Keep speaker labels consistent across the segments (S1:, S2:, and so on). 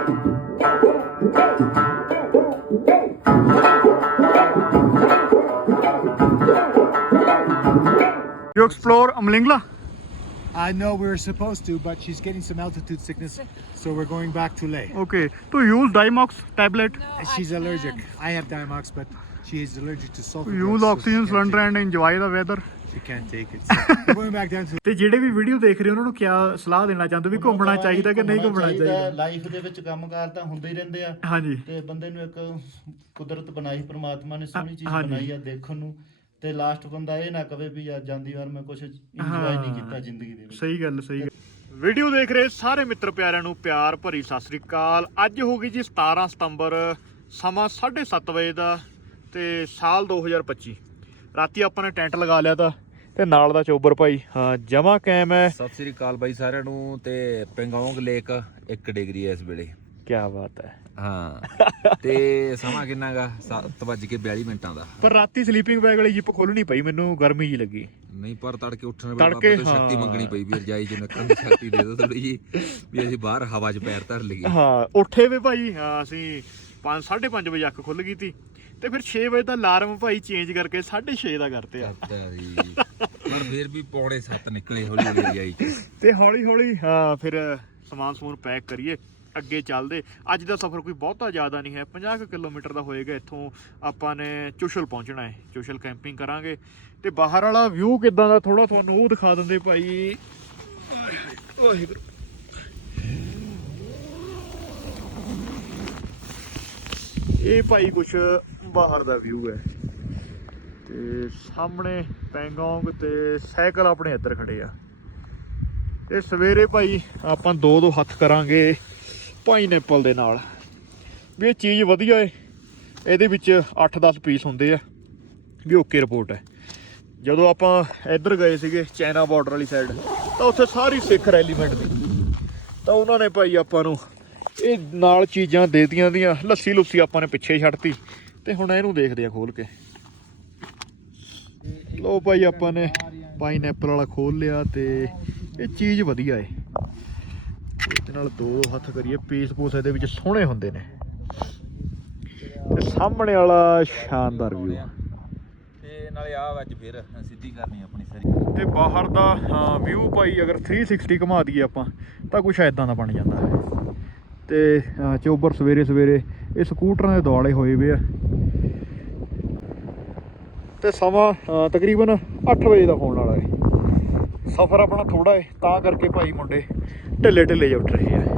S1: You explore Amlingla?
S2: No, we were supposed to, but she's getting some altitude sickness, so we're going back to Leh.
S1: Okay. To use Dimox tablet,
S2: She's allergic. I have Dimox, but she is allergic to sulfur.
S1: use oxygen cylinder and enjoy the weather.
S2: She can't take it. So we're going back down to.
S1: ਤੇ ਜਿਹੜੇ ਵੀ video ਦੇਖ ਰਹੇ ਉਹਨਾਂ ਨੂੰ ਕਿਆ ਸਲਾਹ ਦੇਣਾ ਚਾਹੁੰਦੇ ਵੀ ਘੁੰਮਣਾ ਚਾਹੀਦਾ ਕਿ ਨਹੀਂ ਘੁੰਮਣਾ ਚਾਹੀਦਾ?
S3: ਲਾਈਫ ਦੇ ਵਿੱਚ ਕੰਮਕਾਰ ਤਾਂ ਹੁੰਦੇ ਹੀ ਰਹਿੰਦੇ ਆ
S1: ਹਾਂਜੀ
S3: ਤੇ ਬੰਦੇ ਨੂੰ ਇੱਕ ਕੁਦਰਤ ਬਣਾਈ ਪ੍ਰਮਾਤਮਾ ਨੇ ਸੋਹਣੀ ਚੀਜ਼ ਬਣਾਈ ਆ ਦੇਖਣ ਨੂੰ ਤੇ ਲਾਸਟ ਬੰਦਾ ਇਹ ਨਾ ਕਵੇ ਵੀ ਯਾਰ ਜਾਂਦੀ ਵਾਰ ਮੈਂ ਕੁਝ ਇੰਜੋਏ ਨਹੀਂ ਕੀਤਾ ਜ਼ਿੰਦਗੀ ਦੇ ਵਿੱਚ।
S1: ਸਹੀ ਗੱਲ ਵੀਡੀਓ ਦੇਖ ਰਹੇ ਸਾਰੇ ਮਿੱਤਰ ਪਿਆਰਿਆਂ ਨੂੰ ਪਿਆਰ ਭਰੀ ਸਤਿ ਸ੍ਰੀ ਅਕਾਲ। ਅੱਜ ਹੋ ਗਈ ਜੀ 17 ਸਤੰਬਰ, ਸਮਾਂ 7:30 ਵਜੇ ਦਾ ਤੇ ਸਾਲ 2025। ਰਾਤੀ ਆਪਾਂ ਨੇ ਟੈਂਟ ਲਗਾ ਲਿਆ ਤਾ ਤੇ ਨਾਲ ਦਾ ਚੋਬਰ ਭਾਈ ਹਾਂ ਜਮਾ ਕਾਇਮ ਹੈ।
S4: ਸਤਿ ਸ੍ਰੀ ਅਕਾਲ ਬਾਈ ਸਾਰਿਆਂ ਨੂੰ। ਤੇ ਪੈਂਗੋਂਗ ਲੇਕ 1 ਡਿਗਰੀ ਹੈ ਇਸ ਵੇਲੇ।
S1: ਕੀ ਬਾਤ ਹੈ।
S4: ਹਾਂ ਤੇ ਸਮਾਂ ਕਿੰਨਾ ਗਾ 7:42 ਦਾ।
S1: ਪਰ ਰਾਤੀ ਸਲੀਪਿੰਗ ਬੈਗ ਵਾਲੀ ਜਿੱਪ ਖੋਲਣੀ ਪਈ, ਮੈਨੂੰ ਗਰਮੀ ਜੀ ਲੱਗੀ।
S4: ਨਹੀਂ ਪਰ ਤੜਕੇ ਉੱਠਣ ਵੇਲੇ ਤੋਂ ਸ਼ਕਤੀ ਮੰਗਣੀ ਪਈ ਵੀ ਰਜਾਈ ਚ ਨਿਕਲਣ ਦੀ ਸ਼ਕਤੀ ਦੇ ਦਿਓ ਥੋੜੀ ਜੀ ਵੀ ਅਸੀਂ ਬਾਹਰ ਹਵਾ 'ਚ ਪੈਰ ਧਰ ਲਈਏ। ਹਾਂ
S1: ਉੱਠੇ ਵੇ ਭਾਈ ਅਸੀਂ 5:30 ਵਜੇ ਅੱਖ ਖੁੱਲ ਗਈ ਤੀ ਤੇ ਫਿਰ 6 ਵਜੇ ਦਾ ਅਲਾਰਮ ਭਾਈ ਚੇਂਜ ਕਰਕੇ 6:30 ਦਾ ਕਰਤੇ ਆ।
S4: ਪਰ ਫਿਰ ਵੀ 6:45 ਨਿਕਲੇ ਹੌਲੀ ਹੌਲੀ ਰਜਾਈ ਚ
S1: ਤੇ ਹੌਲੀ ਹੌਲੀ ਹਾਂ ਫਿਰ ਸਮਾਨ ਸਮੂਨ ਪੈਕ ਕਰੀਏ ਅੱਗੇ ਚੱਲਦੇ। ਅੱਜ ਦਾ ਸਫ਼ਰ ਕੋਈ ਬਹੁਤਾ ਜ਼ਿਆਦਾ ਨਹੀਂ ਹੈ, 50 ਕਿਲੋਮੀਟਰ ਦਾ ਹੋਏਗਾ। ਇੱਥੋਂ ਆਪਾਂ ਨੇ ਚੁਸ਼ਲ ਪਹੁੰਚਣਾ ਹੈ, ਚੁਸ਼ਲ ਕੈਂਪਿੰਗ ਕਰਾਂਗੇ ਤੇ ਬਾਹਰ ਵਾਲਾ ਵਿਊ ਕਿੱਦਾਂ ਦਾ ਥੋੜਾ ਤੁਹਾਨੂੰ ਉਹ ਦਿਖਾ ਦਿੰਦੇ ਭਾਈ। ਵਾਹਿਗੁਰੂ ਇਹ ਭਾਈ ਕੁਛ ਬਾਹਰ ਦਾ ਵਿਊ ਹੈ ਤੇ ਸਾਹਮਣੇ ਪੈਂਗੋਂਗ ਤੇ ਸਾਈਕਲ ਆਪਣੇ ਇੱਧਰ ਖੜੇ ਆ। ਤੇ ਸਵੇਰੇ ਭਾਈ ਆਪਾਂ ਦੋ ਹੱਥ ਕਰਾਂਗੇ ਪਾਈਨਐਪਲ ਦੇ ਨਾਲ ਵੀ ਇਹ ਚੀਜ਼ ਵਧੀਆ ਹੈ। ਇਹਦੇ ਵਿੱਚ 8-10 ਪੀਸ ਹੁੰਦੇ ਆ ਵੀ ਓਕੇ ਰਿਪੋਰਟ ਹੈ। ਜਦੋਂ ਆਪਾਂ ਇੱਧਰ ਗਏ ਸੀਗੇ ਚਾਈਨਾ ਬਾਰਡਰ ਵਾਲੀ ਸਾਈਡ ਤਾਂ ਉੱਥੇ ਸਾਰੀ ਸਿੱਖ ਐਲੀਮੈਂਟ ਦੀ ਤਾਂ ਉਹਨਾਂ ਨੇ ਭਾਈ ਆਪਾਂ ਨੂੰ ਇਹ ਨਾਲ ਚੀਜ਼ਾਂ ਦੇਤੀਆਂ ਦੀਆਂ। ਲੱਸੀ ਲੁੱਸੀ ਆਪਾਂ ਨੇ ਪਿੱਛੇ ਛੱਡਤੀ ਤੇ ਹੁਣ ਇਹਨੂੰ ਦੇਖਦੇ ਆ ਖੋਲ ਕੇ। ਲੋ ਭਾਈ ਆਪਾਂ ਨੇ ਪਾਈਨਐਪਲ ਵਾਲਾ ਖੋਲ ਲਿਆ ਤੇ ਇਹ ਚੀਜ਼ ਵਧੀਆ ਏ। ਇਹਦੇ ਨਾਲ ਦੋ ਹੱਥ ਕਰੀਏ, ਪੀਸ ਪੂਸ ਇਹਦੇ ਵਿੱਚ ਸੋਹਣੇ ਹੁੰਦੇ ਨੇ ਤੇ ਸਾਹਮਣੇ ਵਾਲਾ ਸ਼ਾਨਦਾਰ ਵਿਊ
S4: ਤੇ ਨਾਲੇ ਆ ਅੱਜ ਫਿਰ ਸਿੱਧੀ ਕਰਨੀ ਆਪਣੀ ਸਾਰੀ।
S1: ਤੇ ਬਾਹਰ ਦਾ ਵਿਊ ਭਾਈ ਅਗਰ 360 ਘੁਮਾ ਦਈਏ ਆਪਾਂ ਤਾਂ ਕੁਛ ਐਦਾਂ ਦਾ ਬਣ ਜਾਂਦਾ ਹੈ। ਤੇ ਚੋਬਰ ਸਵੇਰੇ ਸਵੇਰੇ ਇਹ ਸਕੂਟਰਾਂ ਦੇ ਦੁਆਲੇ ਹੋਏ ਵੇ ਆ ਤੇ ਸਮਾਂ ਤਕਰੀਬਨ 8 ਵਜੇ ਦਾ ਹੋਣ ਵਾਲਾ ਹੈ। ਸਫ਼ਰ ਆਪਣਾ ਥੋੜਾ ਹੈ ਤਾਂ ਕਰਕੇ ਭਾਈ ਮੁੰਡੇ ਢਿੱਲੇ ਜਿਹੇ ਉੱਠ ਰਹੇ ਆ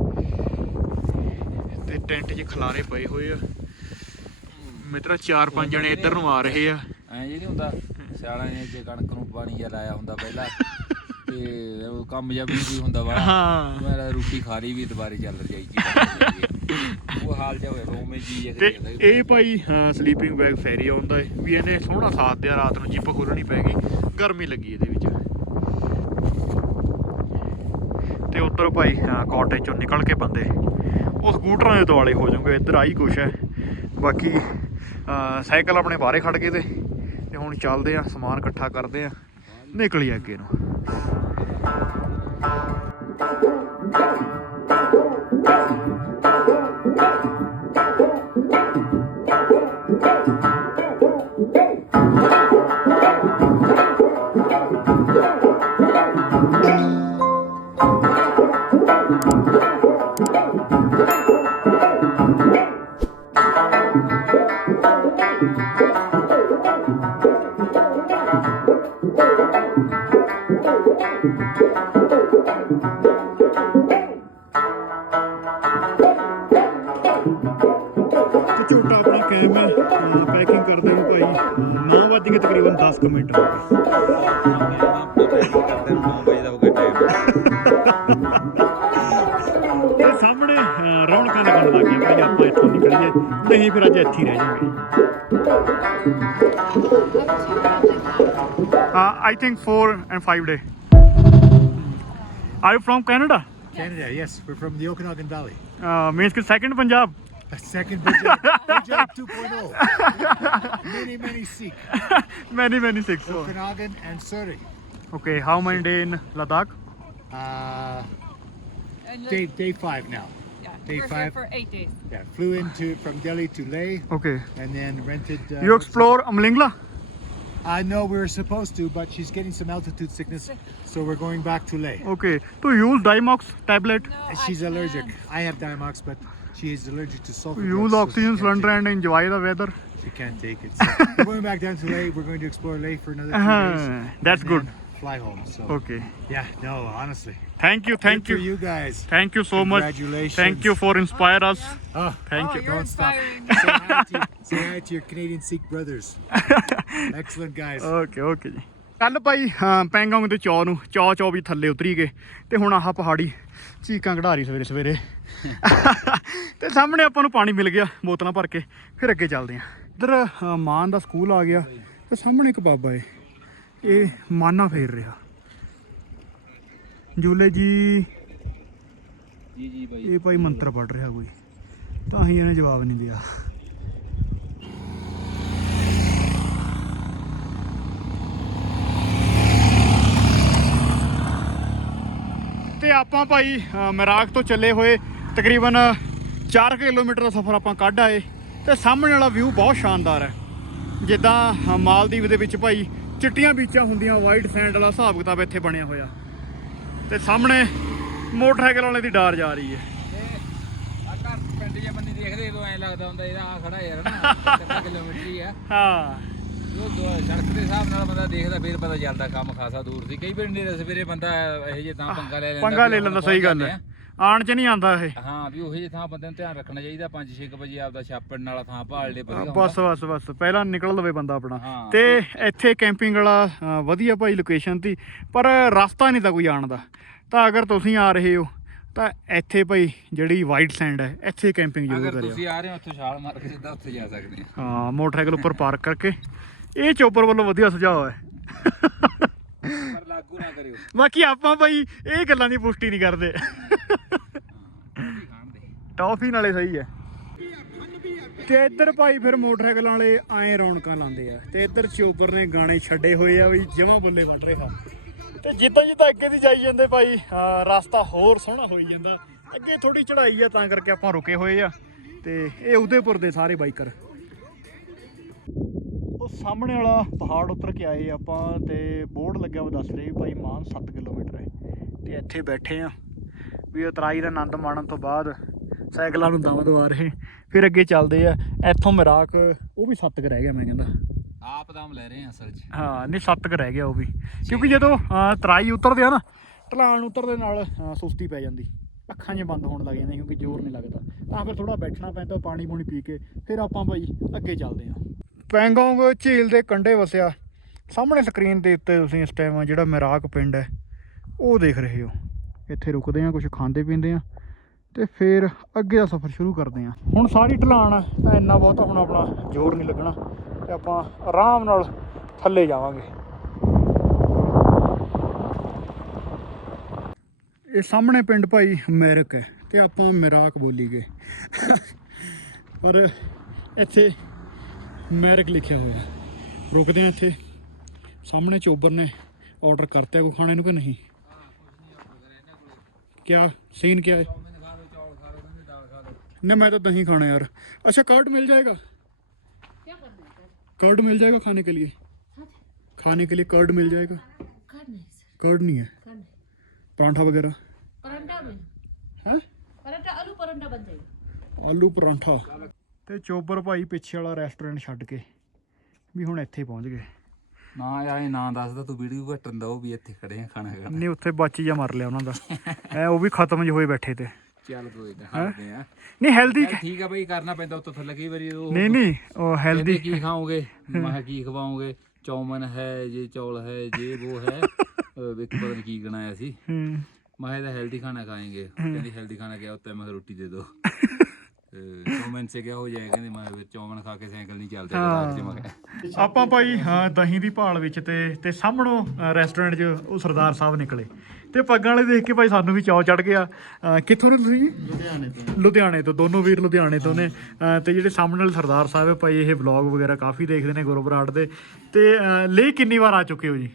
S1: ਤੇ ਟੈਂਟ 'ਚ ਖਲਾਰੇ ਪਏ ਹੋਏ ਆ। ਮਿੱਤਰਾ 4-5 ਜਣੇ ਇੱਧਰ ਨੂੰ ਆ ਰਹੇ ਆ।
S4: ਐਂ ਜੀ ਨਹੀਂ ਹੁੰਦਾ ਸਿਆਲਾਂ ਨੇ ਜੇ ਕਣਕ ਨੂੰ ਪਾਣੀ ਜਿਹਾ ਲਾਇਆ ਹੁੰਦਾ ਪਹਿਲਾਂ ਤੇ ਉਹ ਕੰਮ ਜਿਹਾ ਵੀ ਹੁੰਦਾ ਵਾ।
S1: ਹਾਂ
S4: ਮੈਂ ਰੋਟੀ ਖਾ ਲਈ ਵੀ ਦੁਬਾਰੇ ਚੱਲ ਰਜਾਈ ਜੀ ਉਹ ਹਾਲ ਜਿਹਾ ਹੋਇਆ ਰੋਵੇਂ ਜੀ।
S1: ਤੇ ਇਹ ਭਾਈ ਸਲੀਪਿੰਗ ਬੈਗ ਫੈਰੀ ਆਉਂਦਾ ਹੈ ਵੀ ਇਹਨੇ ਸੋਹਣਾ ਸਾਥ ਦਿਆ। ਰਾਤ ਨੂੰ ਜਿੱਪ ਖੋਲਣੀ ਪੈ ਗਈ, ਗਰਮੀ ਲੱਗੀ ਇਹਦੇ ਵਿੱਚ। ਤੇ ਉੱਧਰ ਭਾਈ ਕਾਟੇਜ ਚੋਂ ਨਿਕਲ ਕੇ ਬੰਦੇ ਉਹ ਸਕੂਟਰਾਂ ਦੇ ਦੁਆਲੇ ਹੋ ਜਾਊਗੇ। ਇੱਧਰ ਆਹੀ ਕੁਛ ਹੈ। ਬਾਕੀ ਸਾਈਕਲ ਆਪਣੇ ਬਾਹਰੇ ਖੜ ਗਏ ਤੇ ਹੁਣ ਚੱਲਦੇ ਆ, ਸਮਾਨ ਇਕੱਠਾ ਕਰਦੇ ਆ, ਨਿਕਲੀਏ ਅੱਗੇ ਨੂੰ। ਝੋਟਾ ਆਪਣਾ ਕੈਮ ਹੈ। ਪੈਕਿੰਗ ਕਰਦੇ ਨੂੰ ਭਾਈ 9 ਵੱਜ ਕੇ ਤਕਰੀਬਨ 10 ਮਿੰਟ ਹੋ ਗਏ।
S4: 9 ਵਜੇ ਦਾ ਹੋ ਗਿਆ ਟਾਈਮ
S1: ਤੇ ਸਾਹਮਣੇ ਰੌਣਕਾਂ ਲੱਗਣ ਲੱਗ ਗਈਆਂ ਭਾਈ। ਆਪਾਂ ਇੱਥੋਂ ਨਿਕਲੀਏ, ਨਹੀਂ ਫਿਰ ਅੱਜ ਇੱਥੇ ਹੀ ਰਹਿ ਜਾਵਾਂਗੇ। I think 4 and 5 days. Are you from Canada?
S2: Canada, yes. We're from the Okanagan Valley.
S1: Means कि second Punjab.
S2: Second Punjab 2.0. Many Sikh.
S1: Many Sikhs.
S2: Okanagan and Surrey.
S1: Okay, how many days in Ladakh?
S2: Day 5 now. Day
S5: We're
S2: 5.
S5: here for 8 days.
S2: Yeah, flew from Delhi to Leh
S1: okay
S2: and then rented.
S1: You explore Umlingla
S2: I know we were supposed to, but she's getting some altitude sickness, so we're going back to Leh.
S1: Okay to use Diamox tablet
S5: No,
S2: She's
S5: I
S2: allergic.
S5: can't.
S2: I have Dimox, but she is allergic to sulfur.
S1: Use
S2: drugs, so
S1: oxygen
S2: she can't
S1: cylinder
S2: take
S1: and enjoy the weather
S2: it. She can't take it. So we're going back down to Leh. We're going to explore Leh for another few days.
S1: that's
S2: and
S1: good.
S2: then Fly home. So
S1: okay
S2: yeah, no, honestly.
S1: Thank you
S2: Good for you guys.
S1: Thank you so much
S2: Congratulations.
S1: thank you for inspire us
S2: Oh,
S1: thank
S5: Oh,
S1: you
S5: you're
S2: Don't stop.
S5: inspiring.
S2: say hi to your Canadian Sikh brothers. Excellent guys.
S1: Okay okay ਜੀ ਕੱਲ ਭਾਈ ਪੈਂਗੋਂਗ ਦੇ ਚੌ ਵੀ ਥੱਲੇ ਉਤਰੀ ਗਏ ਤੇ ਹੁਣ ਆਹ ਪਹਾੜੀ ਚੀਕਾਂ ਕਢਾ ਰਹੀ ਸਵੇਰੇ ਸਵੇਰੇ ਤੇ ਸਾਹਮਣੇ ਆਪਾਂ ਨੂੰ ਪਾਣੀ ਮਿਲ ਗਿਆ ਬੋਤਲਾਂ ਭਰ ਕੇ ਫਿਰ ਅੱਗੇ ਚੱਲਦੇ ਆਂ ਇੱਧਰ ਮਾਨ ਦਾ ਸਕੂਲ ਆ ਗਿਆ ਤੇ ਸਾਹਮਣੇ ਇੱਕ ਬਾਬਾ ਏ ਇਹ ਮਾਨਾ ਫੇਰ ਰਿਹਾ ਜੂਲੇ ਜੀ
S4: ਜੀ ਬਾਈ
S1: ਇਹ ਭਾਈ ਮੰਤਰ ਪੜ ਰਿਹਾ ਕੋਈ ਤਾਂ ਹੀ ਇਹਨੇ ਜਵਾਬ ਨਹੀਂ ਦਿਆ ਤੇ ਆਪਾਂ ਭਾਈ ਮੈਰਾਕ ਤੋਂ ਚੱਲੇ ਹੋਏ ਤਕਰੀਬਨ 4 ਕਿਲੋਮੀਟਰ ਦਾ ਸਫ਼ਰ ਆਪਾਂ ਕੱਢ ਆਏ ਤੇ ਸਾਹਮਣੇ ਵਾਲਾ ਵਿਊ ਬਹੁਤ ਸ਼ਾਨਦਾਰ ਹੈ ਜਿੱਦਾਂ ਮਾਲਦੀਵ ਦੇ ਵਿੱਚ ਭਾਈ ਚਿੱਟੀਆਂ ਬੀਚਾਂ ਹੁੰਦੀਆਂ ਵਾਈਟ ਸੈਂਡ ਵਾਲਾ ਹਿਸਾਬ ਕਿਤਾਬ ਇੱਥੇ ਬਣਿਆ ਹੋਇਆ ਤੇ ਸਾਹਮਣੇ ਮੋਟਰਸਾਈਕਲ ਵਾਲੇ ਦੀ ਡਾਰ ਜਾ ਰਹੀ ਹੈ
S4: ਆ ਘਰ ਪਿੰਡ ਜੇ ਬੰਦੀ ਦੇਖਦੇ ਉਦੋਂ ਐ ਲੱਗਦਾ ਹੁੰਦਾ ਇਹਦਾ ਆ ਖੜਾ ਯਾਰ ਨਾ 7 ਕਿਲੋਮੀਟਰ ਹੀ ਆ
S1: ਹਾਂ
S4: ਉਹ ਸੜਕ ਦੇ ਹਿਸਾਬ ਨਾਲ ਬੰਦਾ ਦੇਖਦਾ ਫਿਰ ਪਤਾ ਚੱਲਦਾ ਕੰਮ ਖਾਸਾ ਦੂਰ ਸੀ ਕਈ ਵਾਰ ਨੇੜੇ ਸਵੇਰੇ ਬੰਦਾ ਇਹੋ ਜਿਹੇ ਤਾਂ ਪੰਗਾ ਲੈ ਲੈਂਦਾ
S1: ਸਹੀ ਗੱਲ ਹੈ ਆਣ ਚ ਨਹੀਂ ਆਉਂਦਾ ਇਹ
S4: ਹਾਂ ਵੀ ਉਹੀ ਜਿਹੇ ਥਾਂ ਬੰਦੇ ਨੂੰ ਧਿਆਨ ਰੱਖਣਾ ਚਾਹੀਦਾ 5-6 ਵਜੇ ਆਪਦਾ ਛਾਪਣ ਵਾਲਾ ਥਾਂ ਭਾਲ ਲੇ ਵਧੀਆ
S1: ਬਸ ਪਹਿਲਾਂ ਨਿਕਲ ਲਵੇ ਬੰਦਾ ਆਪਣਾ
S4: ਹਾਂ।
S1: ਤੇ ਇੱਥੇ ਕੈਂਪਿੰਗ ਵਾਲਾ ਵਧੀਆ ਭਾਈ ਲੋਕੇਸ਼ਨ ਸੀ ਪਰ ਰਸਤਾ ਨਹੀਂ ਤਾਂ ਕੋਈ ਆਉਣ ਦਾ ਤਾਂ ਅਗਰ ਤੁਸੀਂ ਆ ਰਹੇ ਹੋ ਤਾਂ ਇੱਥੇ ਭਾਈ ਜਿਹੜੀ ਵਾਈਟ ਸੈਂਡ ਹੈ ਇੱਥੇ ਕੈਂਪਿੰਗ ਜ਼ਰੂਰ
S4: ਅਗਰ
S1: ਕਰਿਓ
S4: ਤੁਸੀਂ ਆ ਰਹੇ ਹੋ ਉੱਥੋਂ ਛਾਲ ਮਾਰ ਕੇ ਸਿੱਧਾ ਉੱਥੇ ਜਾ ਸਕਦੇ ਆ
S1: ਹਾਂ ਮੋਟਰਸਾਈਕਲ ਉੱਪਰ ਪਾਰਕ ਕਰਕੇ ਇਹ ਚੋਪਰ ਵੱਲੋਂ ਵਧੀਆ ਸੁਝਾਅ ਹੈ
S4: ਪਰ ਲਾਗੂ ਨਾ ਕਰਿਓ
S1: ਬਾਕੀ ਆਪਾਂ ਭਾਈ ਇਹ ਗੱਲਾਂ ਦੀ ਪੁਸ਼ਟੀ ਨਹੀਂ ਕਰਦੇ
S4: ਖਾਣ ਦੇ
S1: ਟੌਫੀ ਨਾਲੇ ਸਹੀ ਹੈ ਤੇ ਇੱਧਰ ਭਾਈ ਫਿਰ ਮੋਟਰਸਾਈਕਲ ਵਾਲੇ ਐਂ ਰੌਣਕਾਂ ਲਾਉਂਦੇ ਆ ਤੇ ਇੱਧਰ ਚੋਪਰ ਨੇ ਗਾਣੇ ਛੱਡੇ ਹੋਏ ਆ ਵੀ ਜਮਾਂ ਬੱਲੇ ਵੱਢ ਰਿਹਾ ਤੇ ਜਿੱਦਾਂ ਅੱਗੇ ਦੀ ਜਾਈ ਜਾਂਦੇ ਭਾਈ ਰਸਤਾ ਹੋਰ ਸੋਹਣਾ ਹੋਈ ਜਾਂਦਾ ਅੱਗੇ ਥੋੜੀ ਚੜਾਈ ਆ ਤਾਂ ਕਰਕੇ ਆਪਾਂ ਰੁਕੇ ਹੋਏ ਆ ਤੇ ਇਹ ਉਦੇਪੁਰ ਦੇ ਸਾਰੇ ਬਾਈਕਰ ਉਹ ਸਾਹਮਣੇ ਵਾਲਾ ਪਹਾੜ ਉੱਤਰ ਕੇ ਆਏ ਆਪਾਂ ਤੇ ਬੋਰਡ ਲੱਗਿਆ ਉਹ ਦੱਸ ਰਹੇ ਵੀ ਭਾਈ ਮਾਨ 7 ਕਿਲੋਮੀਟਰ ਹੈ ਤੇ ਇੱਥੇ ਬੈਠੇ ਆ ਵੀ ਉਤਰਾਈ ਦਾ ਆਨੰਦ ਮਾਣਨ ਤੋਂ ਬਾਅਦ ਸਾਈਕਲਾਂ ਨੂੰ ਦਮ ਦਵਾ ਰਹੇ ਫਿਰ ਅੱਗੇ ਚੱਲਦੇ ਆ ਇੱਥੋਂ ਮੈਰਾਕ ਉਹ ਵੀ 7 ਰਹਿ ਗਿਆ ਮੈਂ ਕਹਿੰਦਾ
S4: ਆਪ ਦਮ ਲੈ ਰਹੇ ਆ ਅਸਲ 'ਚ
S1: ਹਾਂ ਨਹੀਂ 7 ਰਹਿ ਗਿਆ ਉਹ ਵੀ ਕਿਉਂਕਿ ਜਦੋਂ ਤਰਾਈ ਉਤਰਦੇ ਆ ਨਾ ਢਲਾਣ ਉਤਰਦੇ ਨਾਲ ਸੁਸਤੀ ਪੈ ਜਾਂਦੀ ਅੱਖਾਂ 'ਚ ਬੰਦ ਹੋਣ ਲੱਗ ਜਾਂਦੀਆਂ ਕਿਉਂਕਿ ਜ਼ੋਰ ਨਹੀਂ ਲੱਗਦਾ ਤਾਂ ਫਿਰ ਥੋੜਾ ਬੈਠਣਾ ਪੈਂਦਾ ਪਾਣੀ ਪੂਣੀ ਪੀ ਕੇ ਫਿਰ ਆਪਾਂ ਭਾਈ ਅੱਗੇ ਚੱਲਦੇ ਹਾਂ ਪੈਂਗੋਂਗ ਝੀਲ ਦੇ ਕੰਢੇ ਵਸਿਆ ਸਾਹਮਣੇ ਸਕਰੀਨ ਦੇ ਉੱਤੇ ਤੁਸੀਂ ਇਸ ਟਾਈਮ ਜਿਹੜਾ ਮੈਰਾਕ ਪਿੰਡ ਹੈ ਉਹ ਦੇਖ ਰਹੇ ਹੋ ਇੱਥੇ ਰੁਕਦੇ ਹਾਂ ਕੁਝ ਖਾਂਦੇ ਪੀਂਦੇ ਹਾਂ ਤੇ ਫਿਰ ਅੱਗੇ ਦਾ ਸਫ਼ਰ ਸ਼ੁਰੂ ਕਰਦੇ ਹਾਂ ਹੁਣ ਸਾਰੀ ਢਲਾਣ ਤਾਂ ਇੰਨਾ ਬਹੁਤਾ ਹੁਣ ਆਪਣਾ ਜ਼ੋਰ ਨਹੀਂ ਲੱਗਣਾ ਤੇ ਆਪਾਂ ਆਰਾਮ ਨਾਲ ਥੱਲੇ ਜਾਵਾਂਗੇ ਇਹ ਸਾਹਮਣੇ ਪਿੰਡ ਭਾਈ ਮੈਰਕ ਹੈ ਤੇ ਆਪਾਂ ਮੈਰਾਕ ਬੋਲੀ ਗਏ ਪਰ ਇੱਥੇ ਮੈਰਕ ਲਿਖਿਆ ਹੋਇਆ ਰੁਕਦੇ ਆ ਇੱਥੇ ਸਾਹਮਣੇ ਚੋਬਰ ਨੇ ਆਰਡਰ ਕਰਤਾ ਕੋਈ ਖਾਣੇ ਨੂੰ ਕਿ ਨਹੀਂ ਕਿਆ ਸੀਨ क्या है नहीं मैं तो दही खाना यार अच्छा कर्ड मिल जाएगा कर्ड मिल जाएगा खाने के लिए कर्ड मिल जाएगा कर्ड नहीं है परांठा वगैरह
S6: परांठा में
S1: है
S6: परांठा आलू परांठा बन जाएगा
S1: ਆਲੂ ਪਰਾਂਠਾ ਤੇ ਚੋਬਰ ਭਾਈ ਪਿੱਛੇ ਵਾਲਾ ਰੈਸਟੋਰੈਂਟ ਛੱਡ ਕੇ ਵੀ ਹੁਣ ਇੱਥੇ ਪਹੁੰਚ ਗਏ
S4: ਨਾ ਆਏ ਨਾ ਦੱਸਦਾ ਤੂੰ ਵੀਡੀਓ ਘਟਣ ਦਾ ਉਹ ਵੀ ਇੱਥੇ ਖੜੇ ਆ ਖਾਣਾ ਖਾਣ
S1: ਨਹੀਂ ਉੱਥੇ ਬਾਚੀ ਜਾ ਮਰ ਲਿਆ ਉਹਨਾਂ ਦਾ ਐ ਉਹ ਵੀ ਖਤਮ ਜਿਹੇ ਹੋਏ ਬੈਠੇ ਤੇ
S4: ਚੱਲ ਕੋਈ ਨਾ ਖਾਂਦੇ ਆ
S1: ਨਹੀਂ ਹੈਲਦੀ
S4: ਠੀਕ ਆ ਬਈ ਕਰਨਾ ਪੈਂਦਾ ਉੱਤੋਂ ਥੱਲੇ ਕਈ ਵਾਰੀ ਉਹ
S1: ਨਹੀਂ ਉਹ ਹੈਲਦੀ
S4: ਕੀ ਖਾਓਗੇ ਮੈਂ ਕੀ ਖਵਾਓਗੇ ਚੌਮਨ ਹੈ ਜੇ ਚੌਲ ਹੈ ਜੇ ਉਹ ਹੈ ਇੱਕ ਪਤਾ ਨਹੀਂ ਕੀ ਗਣਾਇਆ ਸੀ ਮੈਂ ਇਹਦਾ ਹੈਲਦੀ ਖਾਣਾ ਖਾਏਂਗੇ ਕਹਿੰਦੀ ਹੈਲਦੀ ਖਾਣਾ ਕਿਹਾ ਉੱਤੇ ਮੈਂ ਰੋਟੀ ਦੇ ਦੋ ਚੌਮਨ ਸੇ ਕਿਆ ਹੋ ਜਾਏ ਕਹਿੰਦੇ ਮੈਂ ਚੌਮਨ ਖਾ ਕੇ ਸਾਈਕਲ ਨਹੀਂ ਚੱਲਦਾ
S1: ਆਪਾਂ ਭਾਈ ਦਹੀਂ ਦੀ ਭਾਲ ਵਿੱਚ ਤੇ ਸਾਹਮਣੋਂ ਰੈਸਟੋਰੈਂਟ 'ਚ ਉਹ ਸਰਦਾਰ ਸਾਹਿਬ ਨਿਕਲੇ ਤੇ ਪੱਗਾਂ ਵਾਲੇ ਦੇਖ ਕੇ ਭਾਈ ਸਾਨੂੰ ਵੀ ਚਾਅ ਚੜ ਗਿਆ ਕਿੱਥੋਂ ਨੇ ਤੁਸੀਂ ਲੁਧਿਆਣੇ ਤੋਂ ਦੋਨੋਂ ਵੀਰ ਲੁਧਿਆਣੇ ਤੋਂ ਨੇ ਤੇ ਜਿਹੜੇ ਸਾਹਮਣੇ ਵਾਲੇ ਸਰਦਾਰ ਸਾਹਿਬ ਹੈ ਭਾਈ ਇਹ ਵਲੌਗ ਵਗੈਰਾ ਕਾਫੀ ਦੇਖਦੇ ਨੇ ਗੁਰੂ ਬਰਾੜ ਦੇ ਤੇ ਲਈ ਕਿੰਨੀ ਵਾਰ ਆ ਚੁੱਕੇ ਹੋ ਜੀ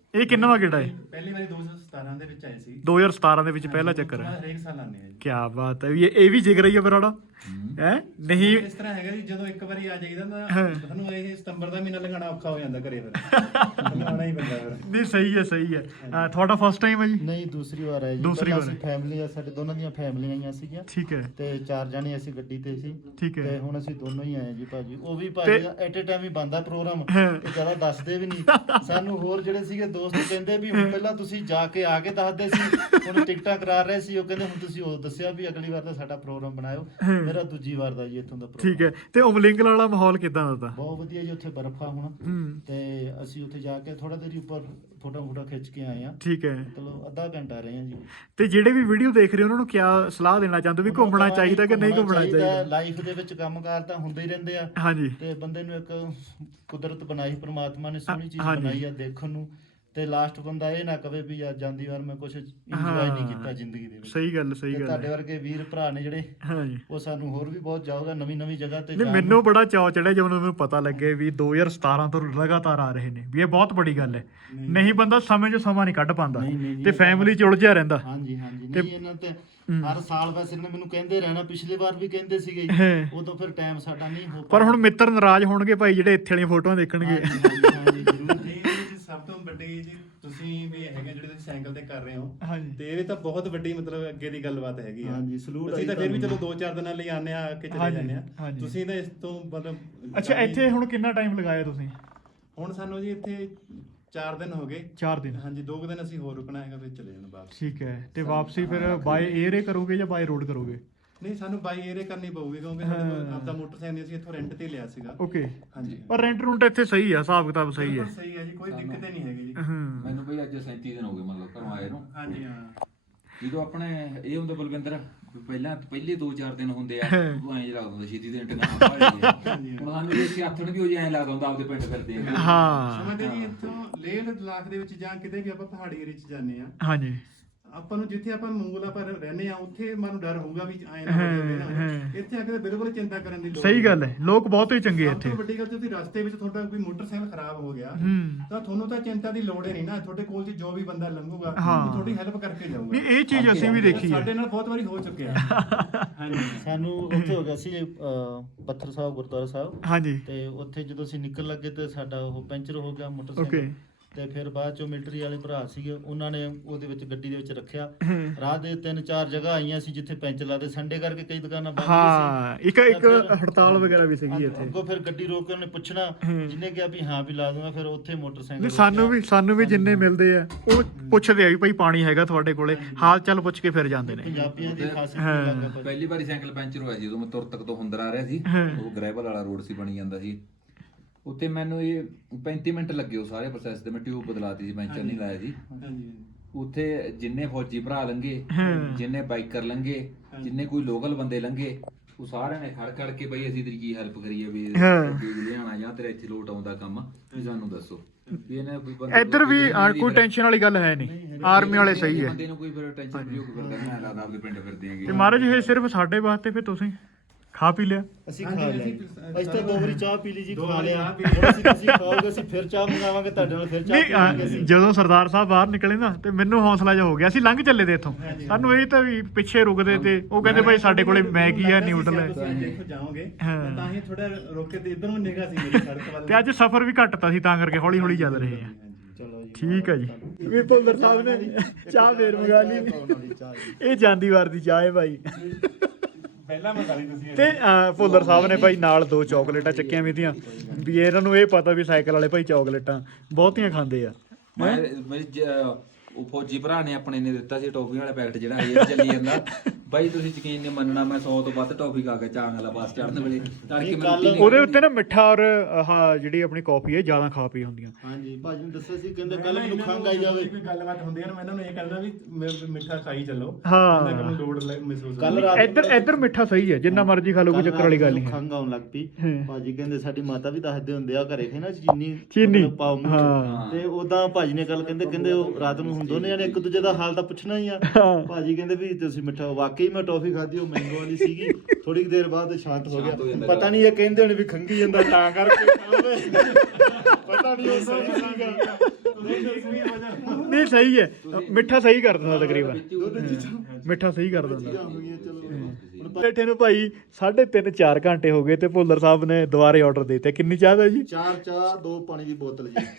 S1: ਇਹ ਕਿੰਨਵਾਂ ਗੇੜਾ ਹੈ?
S3: ਪਹਿਲੀ ਵਾਰੀ 2017 ਦੇ ਵਿੱਚ ਆਏ ਸੀ।
S1: 2017 ਦੇ ਵਿੱਚ ਪਹਿਲਾ ਚੱਕਰ ਹੈ।
S3: ਹਰੇਕ ਸਾਲ ਆਉਂਦੇ ਆ ਜੀ।
S1: ਕੀ ਬਾਤ ਹੈ। ਇਹ ਵੀ ਜਿਗਰ ਹੀ ਹੈ ਬਰਾੜਾ ਹੈ ਨਹੀਂ?
S3: ਇਸ ਤਰ੍ਹਾਂ ਹੈਗਾ ਜੀ, ਜਦੋਂ ਇੱਕ ਵਾਰੀ ਆ ਜਾਈਦਾ ਤਾਂ ਤੁਹਾਨੂੰ ਇਹ ਸਤੰਬਰ ਦਾ ਮਹੀਨਾ ਲੰਘਾਉਣਾ ਔਖਾ ਹੋ ਜਾਂਦਾ ਘਰੇ ਫਿਰ ਆਉਣਾ ਹੀ ਪੈਂਦਾ ਫਿਰ।
S1: ਨਹੀਂ ਸਹੀ ਹੈ ਸਹੀ ਹੈ। ਤੁਹਾਡਾ ਫਸਟ ਟਾਈਮ ਹੈ ਜੀ?
S3: ਨਹੀਂ, ਦੂਸਰੀ ਵਾਰ ਆਏ ਜੀ।
S1: ਦੂਸਰੀ ਵਾਰ
S3: ਫੈਮਿਲੀ ਆ, ਸਾਡੇ ਦੋਨਾਂ ਦੀਆਂ ਫੈਮਲੀਆਂ ਆਈਆਂ ਸੀਗੀਆਂ
S1: ਠੀਕ ਹੈ
S3: ਤੇ 4 ਜਣੇ ਅਸੀਂ ਗੱਡੀ ਤੇ ਸੀ
S1: ਠੀਕ ਹੈ
S3: ਤੇ ਹੁਣ ਅਸੀਂ ਦੋਨੋਂ ਹੀ ਆਏ ਜੀ ਭਾਜੀ। ਉਹ ਵੀ ਭਾਜੀ ਐਟ ਏ ਟਾਈਮ ਹੀ ਬੰਦਾ ਪ੍ਰੋਗਰਾਮ, ਇਹ ਜ਼ਿਆਦਾ ਦੱਸਦੇ ਵੀ ਨਹੀਂ ਸਾਨੂੰ। ਹੋਰ ਜਿਹੜੇ ਸੀਗੇ ਦੋਸਤ ਕਹਿੰਦੇ ਵੀ ਹੁਣ ਪਹਿਲਾਂ ਤੁਸੀਂ ਜਾ ਕੇ ਆ ਕੇ ਦੱਸਦੇ ਸੀ, ਹੁਣ ਟਿਕਟਾਂ ਕਰਾ ਰਹੇ ਸੀ। ਉਹ ਕਹਿੰਦੇ ਹੁਣ ਤੁਸੀਂ ਉਹ ਦੱਸਿਆ ਵੀ ਅਗਲੀ ਵਾਰ ਤਾਂ ਸਾਡਾ ਪ੍ਰੋਗਰਾਮ ਬਣਾਇਓ। ਮੇਰਾ ਦੂਜੀ ਵਾਰ ਦਾ ਜੀ ਇੱਥੋਂ ਦਾ ਪ੍ਰੋਗਰਾਮ।
S1: ਠੀਕ ਹੈ। ਤੇ ਉਮਲਿੰਗਲ ਵਾਲਾ ਮਾਹੌਲ ਕਿਦਾਂ ਦਾ ਤਾ?
S3: ਬਹੁਤ ਵਧੀਆ ਜੀ, ਉੱਥੇ ਬਰਫ਼ ਆ ਹੁਣ ਤੇ ਅਸੀਂ ਉੱਥੇ ਜਾ ਕੇ ਥੋੜਾ ਦੇਰ ਉੱਪਰ ਫੋਟੋ ਖਿੱਚ ਕੇ ਆਏ ਆ।
S1: ਠੀਕ ਹੈ।
S3: ਮਤਲਬ ਅੱਧਾ ਘੰਟਾ ਰਹੇ ਆ ਜੀ।
S1: ਤੇ ਜਿਹੜੇ ਵੀ ਵੀਡੀਓ ਦੇਖ ਰਹੇ ਉਹਨਾਂ ਨੂੰ ਕੀ ਸਲਾਹ ਦੇਣਾ ਚਾਹੁੰਦੇ ਵੀ ਘੁੰਮਣਾ ਚਾਹੀਦਾ ਕਿ ਨਹੀਂ ਘੁੰਮਣਾ ਚਾਹੀਦਾ?
S3: ਲਾਈਫ ਦੇ ਵਿੱਚ ਕੰਮਕਾਰ ਤਾਂ ਹੁੰਦੇ ਹੀ ਰਹਿੰਦੇ ਆ
S1: ਹਾਂਜੀ
S3: ਤੇ ਬੰਦੇ ਨੂੰ ਇੱਕ ਕੁਦਰਤ ਬਣਾਈ, ਪ੍ਰਮਾਤਮਾ ਨੇ ਸੋਹਣੀ ਚੀਜ਼ ਬਣਾਈ ਆ ਦੇਖਣ ਨੂੰ, ਤੇ ਲਾਸਟ ਬੰਦਾ ਇਹ ਨਾ ਕਵੇ ਵੀ ਯਾਰ ਜਾਂਦੀ ਵਾਰ ਮੈਂ ਕੁਝ ਇੰਜੋਏ ਨਹੀਂ ਕੀਤਾ ਜ਼ਿੰਦਗੀ ਦੇ ਵਿੱਚ।
S1: ਸਹੀ ਗੱਲ ਸਹੀ ਗੱਲ।
S3: ਤੁਹਾਡੇ ਵਰਗੇ ਵੀਰ ਭਰਾ ਨੇ ਜਿਹੜੇ,
S1: ਹਾਂਜੀ
S3: ਉਹ ਸਾਨੂੰ ਹੋਰ ਵੀ ਬਹੁਤ ਜਾਊਗਾ ਨਵੀਂ ਜਗ੍ਹਾ ਤੇ।
S1: ਨਹੀਂ ਮੈਨੂੰ ਬੜਾ ਚਾਅ ਚੜਿਆ ਜਦੋਂ ਮੈਨੂੰ ਪਤਾ ਲੱਗੇ ਵੀ 2017 ਤੋਂ ਲਗਾਤਾਰ ਆ ਰਹੇ ਨੇ, ਵੀ ਇਹ ਬਹੁਤ ਵੱਡੀ ਗੱਲ ਹੈ। ਨਹੀਂ ਬੰਦਾ ਸਮੇਂ 'ਚੋਂ ਸਮਾਂ ਨਹੀਂ ਕੱਢ ਪਾਉਂਦਾ ਤੇ ਫੈਮਿਲੀ 'ਚ ਉਲਝਿਆ ਰਹਿੰਦਾ।
S3: ਹਾਂਜੀ ਨਹੀਂ ਇਹਨਾਂ ਤੇ ਹਰ ਸਾਲ ਵੈਸੇ ਇਹਨਾਂ ਮੈਨੂੰ ਕਹਿੰਦੇ ਰਹਿਣਾ, ਪਿਛਲੀ ਵਾਰ ਵੀ ਕਹਿੰਦੇ ਸੀਗੇ, ਉਦੋਂ ਫਿਰ ਟਾਈਮ ਸਾਡਾ ਨਹੀਂ ਹੋ
S1: ਪਰ ਹੁਣ ਮਿੱਤਰ ਨਾਰਾਜ਼ ਹੋਣਗੇ ਭਾਈ ਜਿਹੜੇ ਇੱਥੇ ਵਾਲੀਆਂ ਫੋਟੋਆਂ ਦੇਖਣਗੇ।
S3: ਹਾਂਜੀ ਜ਼ਰੂਰ ਜੀ।
S5: ਸਭ ਤੋਂ ਵੱਡੀ ਜੀ ਤੁਸੀਂ ਵੀ ਹੈਗੇ ਜਿਹੜੇ ਤੁਸੀਂ ਸਾਈਕਲ ਤੇ ਕਰ ਰਹੇ ਹੋ,
S1: ਹਾਂਜੀ
S5: ਤੇ ਇਹ ਤਾਂ ਬਹੁਤ ਵੱਡੀ ਮਤਲਬ ਅੱਗੇ ਦੀ ਗੱਲਬਾਤ ਹੈਗੀ ਆ।
S3: ਹਾਂਜੀ ਸਲੂਟ।
S5: ਅਸੀਂ ਤਾਂ ਫਿਰ ਵੀ ਚਲੋ 2-4 ਦਿਨਾਂ ਲਈ ਆਨੇ ਆ ਕੇ ਚਲੇ ਜਾਂਦੇ ਆ।
S1: ਹਾਂਜੀ।
S5: ਤੁਸੀਂ ਤਾਂ ਇਸ ਤੋਂ ਮਤਲਬ
S1: ਅੱਛਾ ਇੱਥੇ ਹੁਣ ਕਿੰਨਾ ਟਾਈਮ ਲਗਾਇਆ ਤੁਸੀਂ?
S5: ਹੁਣ ਸਾਨੂੰ ਜੀ ਇੱਥੇ 4 ਦਿਨ ਹੋ ਗਏ।
S1: 4 ਦਿਨ।
S5: ਹਾਂਜੀ 2 ਦਿਨ ਅਸੀਂ ਹੋਰ ਰੁਕਣਾ ਹੈਗਾ, ਫਿਰ ਚਲੇ ਜਾਣਾ ਵਾਪਸ।
S1: ਠੀਕ ਹੈ। ਤੇ ਵਾਪਸੀ ਫਿਰ ਬਾਏ 에ਅਰ ਕਰੋਗੇ ਜਾਂ ਬਾਏ ਰੋਡ ਕਰੋਗੇ?
S5: ਨਹੀਂ ਸਾਨੂੰ ਬਾਈ ਏਅਰ ਕਰਨੀ ਪਊਗੀ ਕਿਉਂਕਿ ਸਾਡੇ ਕੋਲ ਆਪਦਾ ਮੋਟਰਸਾਈਕਲ ਅਸੀਂ ਇੱਥੋਂ ਰੈਂਟ ਤੇ ਲਿਆ ਸੀਗਾ।
S1: ਓਕੇ।
S5: ਹਾਂਜੀ
S1: ਪਰ ਰੈਂਟ ਰੂੰਟ ਇੱਥੇ ਸਹੀ ਆ, ਹਿਸਾਬ ਕਿਤਾਬ ਸਹੀ ਹੈ।
S5: ਬਿਲਕੁਲ ਸਹੀ ਹੈ ਜੀ, ਕੋਈ ਦਿੱਕਤ ਹੀ ਨਹੀਂ ਹੈਗੀ ਜੀ।
S4: ਮੈਨੂੰ ਬਈ ਅੱਜ 37 ਦਿਨ ਹੋ ਗਏ ਮਤਲਬ ਘਰੋਂ ਆਏ ਨੂੰ।
S5: ਹਾਂਜੀ ਹਾਂ।
S4: ਜਦੋਂ ਆਪਣੇ ਇਹ ਹੁੰਦਾ ਬਲਵਿੰਦਰ, ਪਹਿਲੇ 2-4 ਦਿਨ ਹੁੰਦੇ ਆ ਉਹ ਐਂ ਲੱਗਦਾ ਹੁੰਦਾ ਛੇਤੀ ਦਿਨ ਟਿਕਾਣਾ ਪਾੜੇ। ਹੁਣ ਸਾਨੂੰ ਜੇ ਅਸੀਂ ਆਥਣ ਵੀ ਹੋ ਜਾਏ ਐਂ ਲੱਗਦਾ ਹੁੰਦਾ ਆਪਦੇ ਪਿੰਡ ਫਿਰਦੇ ਆ।
S1: ਹਾਂ
S5: ਸਮਝਦੇ ਜੀ ਇੱਥੋਂ ਲੇਹ ਲਦਾਖ ਦੇ ਵਿੱਚ ਜਾਂ ਕਿਤੇ ਵੀ ਆਪਾਂ ਪਹਾੜੀ ਏਰੀਆ 'ਚ ਜਾਂਦੇ ਆ,
S1: ਹਾਂਜੀ
S5: ਆਪਾਂ ਨੂੰ ਜਿੱਥੇ ਆਪਾਂ ਮੰਗੂਲਾ ਪਰ ਰਹਿੰਦੇ ਆ ਉੱਥੇ ਮਨ ਨੂੰ ਡਰ ਹੋਊਗਾ ਵੀ ਐਂ ਨਾ ਹੋ ਜਾਵੇ ਨਾ। ਇੱਥੇ ਆ ਕੇ ਤਾਂ ਬਿਲਕੁਲ ਚਿੰਤਾ ਕਰਨ ਦੀ ਲੋੜ
S1: ਸਹੀ ਗੱਲ ਹੈ। ਲੋਕ ਬਹੁਤ ਹੀ ਚੰਗੇ ਆ
S5: ਸਭ
S1: ਇੱਥੇ।
S5: ਤੋਂ ਵੱਡੀ ਗੱਲ ਤੁਸੀਂ ਰਸਤੇ ਵਿੱਚ ਤੁਹਾਡਾ ਕੋਈ ਮੋਟਰਸਾਈਕਲ ਖਰਾਬ ਹੋ ਗਿਆ ਤਾਂ ਤੁਹਾਨੂੰ ਤਾਂ ਚਿੰਤਾ ਦੀ ਲੋੜ ਹੀ ਨਹੀਂ ਨਾ। ਤੁਹਾਡੇ ਕੋਲ ਜੋ ਵੀ ਬੰਦਾ ਲੰਘੂਗਾ ਉਹ ਤੁਹਾਡੀ ਹੈਲਪ ਕਰਕੇ ਜਾਊਗਾ।
S1: ਨਹੀਂ ਇਹ ਚੀਜ਼ ਅਸੀਂ ਵੀ ਦੇਖੀ ਹੈ।
S5: ਸਾਡੇ ਨਾਲ ਬਹੁਤ ਵਾਰੀ ਹੋ ਚੁੱਕਿਆ। ਹਾਂਜੀ
S3: ਸਾਨੂੰ ਉੱਥੇ ਹੋ ਗਿਆ ਸੀ ਪੱਥਰ ਸਾਹਿਬ ਗੁਰਦੁਆਰਾ ਸਾਹਿਬ,
S1: ਹਾਂਜੀ
S3: ਤੇ ਉੱਥੇ ਜਦੋਂ ਅਸੀਂ ਨਿਕਲ ਲੱਗੇ ਤੇ ਸਾਡਾ ਉਹ ਪੈਂਚਰ ਹੋ ਗਿਆ ਮੋਟਰਸਾਈਕਲ।
S1: ਓਕੇ।
S3: ਤੇ ਫਿਰ ਬਾਅਦ ਚੋਂ ਮਿਲਟਰੀ ਵਾਲੇ ਭਰਾ ਸੀਗੇ, ਉਹਨਾਂ ਨੇ ਉਹਦੇ ਵਿੱਚ ਗੱਡੀ ਦੇ ਵਿੱਚ ਰੱਖਿਆ। ਰਾਹ ਦੇ 3-4 ਜਗ੍ਹਾ ਆਈਆਂ ਸੀ ਜਿੱਥੇ ਪੈਂਚਰ ਲਾਦੇ, ਸੰਡੇ ਕਰਕੇ ਕਈ ਦੁਕਾਨਾਂ ਬੰਦ
S1: ਹਾਂ
S3: ਸੀ।
S1: ਇੱਕ ਹੜਤਾਲ ਵਗੈਰਾ ਵੀ ਸੀਗੀ ਇੱਥੇ।
S3: ਅੱਗੋਂ ਫਿਰ ਗੱਡੀ ਰੋਕ ਕੇ ਉਹਨੇ ਪੁੱਛਣਾ, ਜਿਹਨੇ ਕਿਹਾ ਵੀ ਹਾਂ ਵੀ ਲਾ ਦੂੰਗਾ, ਫਿਰ ਉੱਥੇ ਮੋਟਰਸਾਈਕਲ
S1: ਨਹੀਂ ਸਾਨੂੰ ਵੀ ਜਿੰਨੇ ਮਿਲਦੇ ਆ ਉਹ ਪੁੱਛਦੇ ਆ ਵੀ ਭਾਈ ਪਾਣੀ ਹੈਗਾ ਤੁਹਾਡੇ ਕੋਲੇ, ਹਾਲ ਚਾਲ ਪੁੱਛ ਕੇ ਫਿਰ ਜਾਂਦੇ ਨੇ।
S3: ਪੰਜਾਬੀਆਂ ਦੀ ਖਾਸੀਅਤ ਲੱਗਾ।
S4: ਪਹਿਲੀ ਵਾਰੀ ਸਾਈਕਲ ਪੈਂਚਰ ਹੋਇਆ ਸੀ ਜਦੋਂ ਮੈਂ ਤੁਰਤਕ ਤੋਂ ਹੁੰਦਰ ਆ ਰਿਹਾ ਸੀ। ਉਹ ਗ੍ਰੈਵਲ ਵਾਲਾ ਰੋਡ ਸੀ ਬਣੀ ਜਾਂਦਾ ਸੀ ਉੱਤੇ। ਮੈਨੂੰ ਇਹ 35 ਮਿੰਟ ਲੱਗੇ ਉਹ ਸਾਰੇ ਪ੍ਰੋਸੈਸ ਤੇ। ਮੈਂ ਟਿਊਬ ਬਦਲਾਤੀ ਸੀ, ਪੈਂਚਰ ਨਹੀਂ ਲਾਇਆ ਸੀ। ਉੱਥੇ ਜਿੰਨੇ ਫੌਜੀ ਭਰਾ ਲੰਘੇ, ਜਿੰਨੇ ਬਾਈਕਰ ਲੰਘੇ, ਜਿੰਨੇ ਕੋਈ ਲੋਕਲ ਬੰਦੇ ਲੰਘੇ, ਉਹ ਸਾਰਿਆਂ ਨੇ ਖੜ ਖੜ ਕੇ ਬਈ ਅਸੀਂ ਤੇਰੀ ਕੀ ਹੈਲਪ ਕਰੀਏ ਵੀ ਲਿਆਣਾ ਜਾਂ ਤੇਰਾ ਇੱਥੇ ਲੋਟ ਆਉਂਦਾ ਕੰਮ ਵੀ ਸਾਨੂੰ ਦੱਸੋ।
S1: ਇੱਧਰ ਵੀ ਕੋਈ ਟੈਨਸ਼ਨ ਵਾਲੀ ਗੱਲ ਹੈ ਨਹੀਂ। ਆਰਮੀ ਵਾਲੇ ਸਹੀ ਹੈ।
S4: ਬੰਦੇ ਨੂੰ ਕੋਈ ਫਿਰ ਟੈਨਸ਼ਨ ਨਹੀਂ ਕੋਈ ਫਿਰਦਾ, ਮੈਂ ਲੱਗਦਾ ਆਪਦੇ ਪਿੰਡ ਫਿਰਦੇ ਆਂਗੇ।
S1: ਤੇ ਮਹਾਰਾਜ ਇਹ ਸਿਰਫ ਸਾਡੇ ਵਾਸਤੇ ਫਿਰ ਤੁਸੀਂ ਖਾ ਪੀ ਲਿਆ?
S3: ਅਸੀਂ ਖਾ ਲਿਆ। ਅਸੀਂ ਤਾਂ 2 ਵਾਰੀ ਚਾਹ ਪੀ ਲਈ ਜੀ, ਖਾ ਲਿਆ। ਹੁਣ ਅਸੀਂ ਤੁਸੀਂ ਖਾਓਗੇ ਅਸੀਂ ਫਿਰ ਚਾਹ ਮੰਗਾਵਾਂਗੇ ਤੁਹਾਡੇ ਨਾਲ, ਫਿਰ ਚਾਹ ਪੀਵਾਂਗੇ ਅਸੀਂ।
S1: ਜਦੋਂ ਸਰਦਾਰ ਸਾਹਿਬ ਬਾਹਰ ਨਿਕਲੇ ਨਾ ਤੇ ਮੈਨੂੰ ਹੌਸਲਾ ਜਿਹਾ ਹੋ ਗਿਆ। ਅਸੀਂ ਲੰਘ ਚੱਲੇ ਤੇ ਇੱਥੋਂ, ਸਾਨੂੰ ਇਹ ਤਾਂ ਵੀ ਪਿੱਛੇ ਰੁਕਦੇ ਤੇ ਉਹ ਕਹਿੰਦੇ ਭਾਈ ਸਾਡੇ ਕੋਲੇ ਮੈਗੀ ਹੈ, ਨਿਊਡਲ ਹੈ।
S5: ਦੇਖੋ ਜਾਓਗੇ ਤਾਂ ਹੀ ਥੋੜਾ ਰੋਕ ਕੇ ਤੇ ਇਧਰ ਨੂੰ ਨਿਗਾਹ ਸੀ ਮੇਰੀ ਸੜਕ ਵੱਲ।
S1: ਤੇ ਅੱਜ ਸਫ਼ਰ ਵੀ ਘੱਟਤਾ ਸੀ ਤਾਂ ਕਰਕੇ ਹੌਲੀ ਹੌਲੀ ਚੱਲ ਰਹੇ ਆ।
S3: ਚਲੋ ਜੀ
S1: ਠੀਕ ਹੈ ਜੀ। ਵੀ ਭੁੱਲਰ ਸਾਹਿਬ ਨੇ ਚਾਹ ਫੇਰ ਮੰਗਾ ਲਈ। ਇਹ ਜਾਂਦੀ ਵਾਰ ਦੀ ਚਾਹ ਹੈ ਭਾਈ।
S5: ਪਹਿਲਾਂ ਮੰਗਾ ਲਈ ਤੁਸੀਂ।
S1: ਤੇ ਭੁੱਲਰ ਸਾਹਿਬ ਨੇ ਭਾਈ ਨਾਲ 2 ਚਾਕਲੇਟਾਂ ਚੱਕੀਆਂ ਵੀਆਂ ਵੀ ਇਹਨਾਂ ਨੂੰ ਇਹ ਪਤਾ ਵੀ ਸਾਈਕਲ ਵਾਲੇ ਭਾਈ ਚਾਕਲੇਟਾਂ ਬਹੁਤੀਆਂ ਖਾਂਦੇ ਆ।
S4: ਉਹ ਫੌਜੀ ਭਰਾ ਨੇ ਆਪਣੇ ਨੇ ਦਿੱਤਾ ਸੀ ਟੌਫੀ ਵਾਲਾ ਪੈਕਟ ਜਿਹੜਾ ਇਹ ਚੱਲੀ ਜਾਂਦਾ। ਬਾਈ ਤੁਸੀਂ ਯਕੀਨ ਨਹੀਂ ਮੰਨਣਾ, ਮੈਂ 100 ਤੋਂ ਵੱਧ ਟੌਫੀ ਖਾ ਕੇ ਚਾਂਗ ਵਾਲਾ ਬੱਸ ਚੜ੍ਹਨ ਵੇਲੇ ਤੜਕੇ ਮੈਨੂੰ
S1: ਉਹਦੇ ਉੱਤੇ ਨਾ ਮਿੱਠਾ ਔਰ ਆਹ ਜਿਹੜੀ ਆਪਣੀ ਕਾਫੀ ਹੈ ਜ਼ਿਆਦਾ ਖਾ ਪੀ ਹੁੰਦੀਆਂ।
S3: ਹਾਂਜੀ ਭਾਜੀ ਨੇ ਦੱਸਿਆ ਸੀ, ਕਹਿੰਦੇ ਕੱਲ ਮੈਨੂੰ ਖੰਘ ਆਈ ਜਾਵੇ।
S5: ਕੋਈ ਗੱਲਬਾਤ ਹੁੰਦੀ ਹੈ ਨਾ, ਮੈਂ ਇਹਨਾਂ ਨੂੰ ਇਹ ਕਹਿੰਦਾ ਵੀ ਮਿੱਠਾ ਖਾਈ ਚੱਲੋ।
S1: ਹਾਂ
S5: ਮੈਨੂੰ ਲੋੜ ਮਹਿਸੂਸ
S3: ਕੱਲ ਰਾਤ
S1: ਇੱਧਰ ਮਿੱਠਾ ਸਹੀ ਹੈ, ਜਿੰਨਾ ਮਰਜ਼ੀ ਖਾ ਲਓ, ਕੋਈ ਚੱਕਰ ਵਾਲੀ ਗੱਲ ਨਹੀਂ ਹੈ।
S3: ਖੰਘ ਆਉਣ ਲੱਗ ਪਈ। ਭਾਜੀ ਕਹਿੰਦੇ ਸਾਡੀ ਮਾਤਾ ਵੀ ਦੱਸਦੇ ਹੁੰਦੇ ਆ ਘਰੇ ਖੇ ਨਾ
S1: ਚੀਨੀ
S3: ਮਤਲਬ ਪਾਓ ਮੂੰਹ ਚ। ਤੇ ਉਦਾਂ ਭਾਜੀ ਨੇ ਕੱਲ ਕਹਿੰਦੇ ਉਹ ਰਾਤ ਨੂੰ ਹੁਣ ਦੋਨੇ ਜਣੇ ਇੱਕ ਦੂਜੇ ਦਾ ਹਾਲ ਤਾਂ ਪੁੱਛਣਾ ਹੀ ਆ। ਭਾਜੀ ਕਹਿੰਦੇ ਵੀ ਤੁਸੀਂ ਮਿੱਠਾ, ਵਾਕਈ ਮੈਂ ਟੌਫੀ ਖਾਧੀ, ਉਹ ਮੈਂਗੋ ਵਾਲੀ ਸੀਗੀ। ਥੋੜੀ ਦੇਰ ਬਾਅਦ ਸ਼ਾਂਤ ਹੋ ਗਿਆ। ਪਤਾ ਨਹੀਂ ਇਹ ਕਹਿੰਦੇ ਹੋਣੇ ਵੀ ਖੰਗੀ ਜਾਂਦਾ ਤਾਂ ਕਰਕੇ ਪਤਾ ਨਹੀਂ ਉਹ ਸਹੀ ਸੀਗਾ।
S1: ਨਹੀਂ ਸਹੀ ਹੈ, ਮਿੱਠਾ ਸਹੀ ਕਰ ਦਿੰਦਾ ਤਕਰੀਬਨ, ਮਿੱਠਾ ਸਹੀ ਕਰ ਦਿੰਦਾ। ਬੈਠੇ ਨੂੰ ਭਾਈ 3.5 4 ਘੰਟੇ ਹੋ ਗਏ ਤੇ ਭੁੱਲਰ ਸਾਹਿਬ ਨੇ ਦੁਬਾਰੇ ਆਰਡਰ ਦੇ ਦਿੱਤਾ। ਕਿੰਨੀ ਚਾਹ ਦਾ ਜੀ?
S3: 4 ਚਾਹ 2 ਪਾਣੀ ਦੀ ਬੋਤਲ ਜੀ।